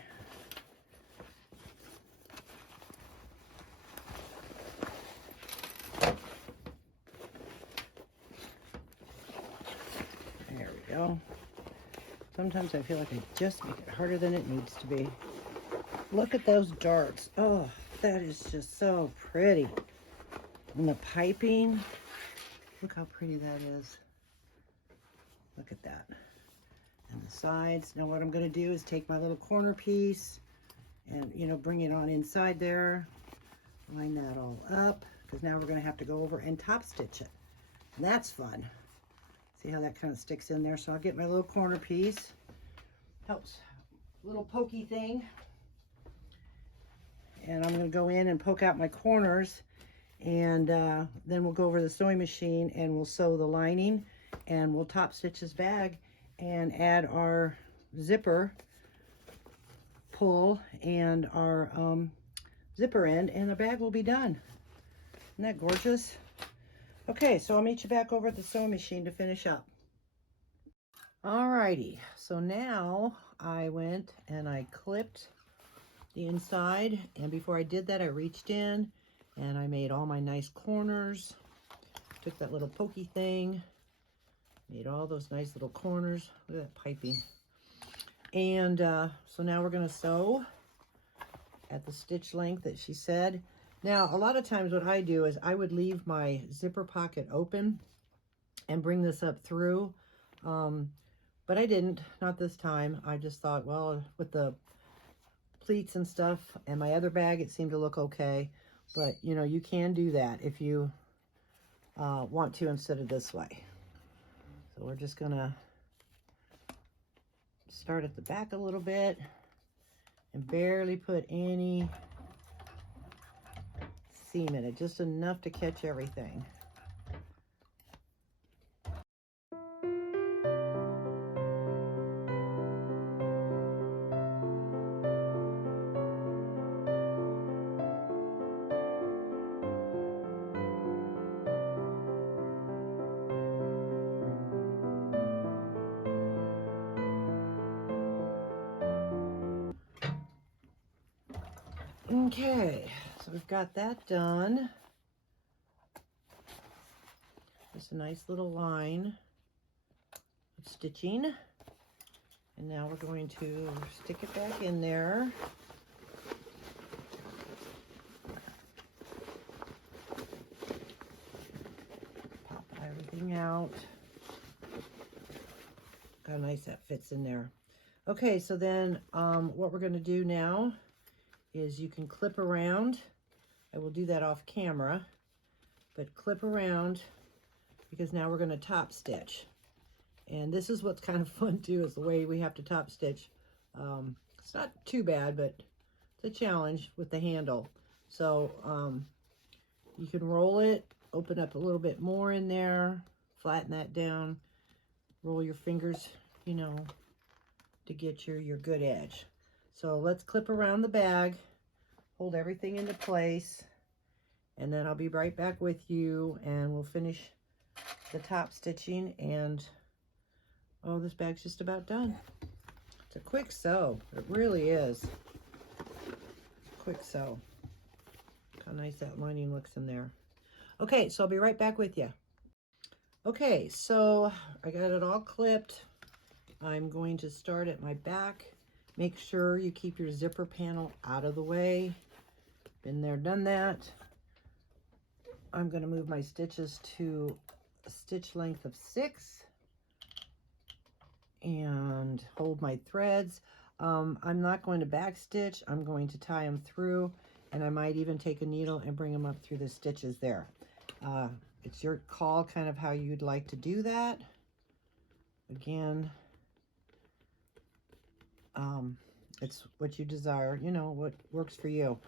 There we go. Sometimes I feel like I just make it harder than it needs to be. Look at those darts. Oh, that is just so pretty. And the piping. Look how pretty that is. Look at that. And the sides. Now what I'm going to do is take my little corner piece and, you know, bring it on inside there. Line that all up, because now we're going to have to go over and top stitch it. And that's fun. See how that kind of sticks in there? So I'll get my little corner piece. Helps. Little pokey thing. And I'm going to go in and poke out my corners, and then we'll go over the sewing machine and we'll sew the lining, and we'll top stitch this bag and add our zipper pull and our zipper end, and the bag will be done. Isn't that gorgeous? Okay, so I'll meet you back over at the sewing machine to finish up. Alrighty, so now I went and I clipped the inside, and before I did that I reached in and I made all my nice corners. Took that little pokey thing, made all those nice little corners. Look at that piping. And so now we're going to sew at the stitch length that she said. Now a lot of times what I do is I would leave my zipper pocket open and bring this up through, but I didn't, not this time. I just thought, well, with the pleats and stuff and my other bag, it seemed to look okay. But you know, you can do that if you want to, instead of this way. So we're just gonna start at the back a little bit and barely put any seam in it, just enough to catch everything. Okay, so we've got that done. Just a nice little line of stitching. And now we're going to stick it back in there. Pop everything out. Look how nice that fits in there. Okay, so then what we're going to do now is you can clip around. I will do that off camera, but clip around, because now we're going to top stitch. And this is what's kind of fun too, is the way we have to top stitch. It's not too bad, but it's a challenge with the handle. So you can roll it, open up a little bit more in there, flatten that down, roll your fingers, you know, to get your good edge. So let's clip around the bag, hold everything into place, and then I'll be right back with you and we'll finish the top stitching. And oh, this bag's just about done. It's a quick sew. It really is. Quick sew. Look how nice that lining looks in there. Okay, so I'll be right back with you. Okay, so I got it all clipped. I'm going to start at my back. Make sure you keep your zipper panel out of the way. Been there, done that. I'm going to move my stitches to a stitch length of 6 and hold my threads. I'm not going to back stitch. I'm going to tie them through, and I might even take a needle and bring them up through the stitches there. It's your call, kind of how you'd like to do that. Again, it's what you desire, you know, what works for you.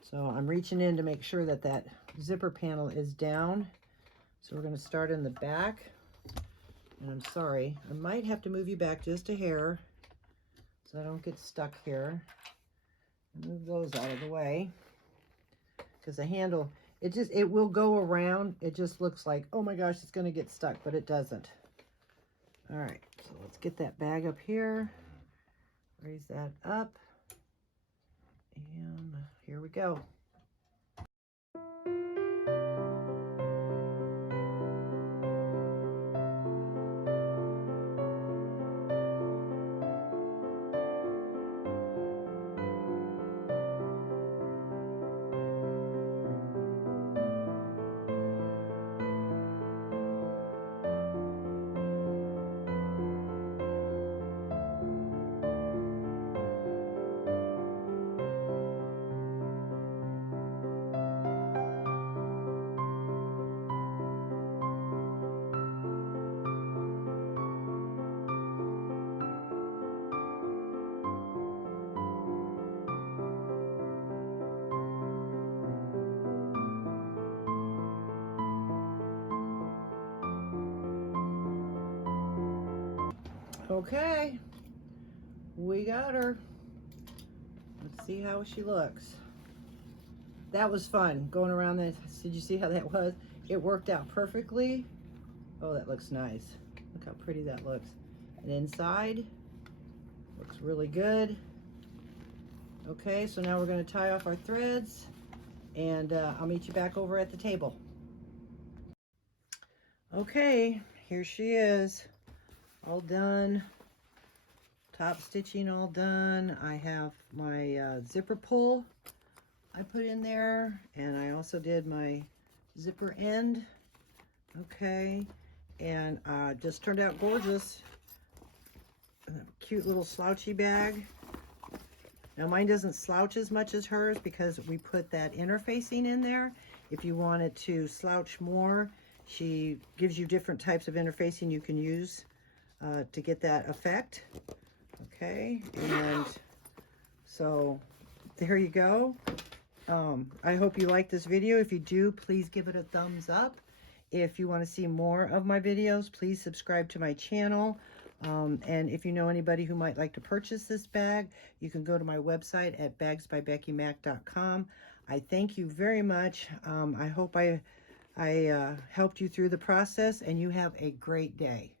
So I'm reaching in to make sure that that zipper panel is down. So we're going to start in the back. And I'm sorry, I might have to move you back just a hair so I don't get stuck here. Move those out of the way, because the handle, it will go around. It just looks like, oh my gosh, it's going to get stuck, but it doesn't. All right, so let's get that bag up here. Raise that up. And here we go. Okay, we got her. Let's see how she looks. That was fun, going around that. Did you see how that was? It worked out perfectly. Oh, that looks nice. Look how pretty that looks. And inside, looks really good. Okay, so now we're gonna tie off our threads, and I'll meet you back over at the table. Okay, here she is, all done. Top stitching all done. I have my zipper pull I put in there, and I also did my zipper end. Okay, and just turned out gorgeous. Cute little slouchy bag. Now mine doesn't slouch as much as hers because we put that interfacing in there. If you wanted to slouch more, she gives you different types of interfacing you can use to get that effect. Okay, and so there you go. I hope you like this video. If you do, please give it a thumbs up. If you want to see more of my videos, please subscribe to my channel. And if you know anybody who might like to purchase this bag, you can go to my website at bagsbybeckymac.com. I thank you very much. I hope I helped you through the process, and you have a great day.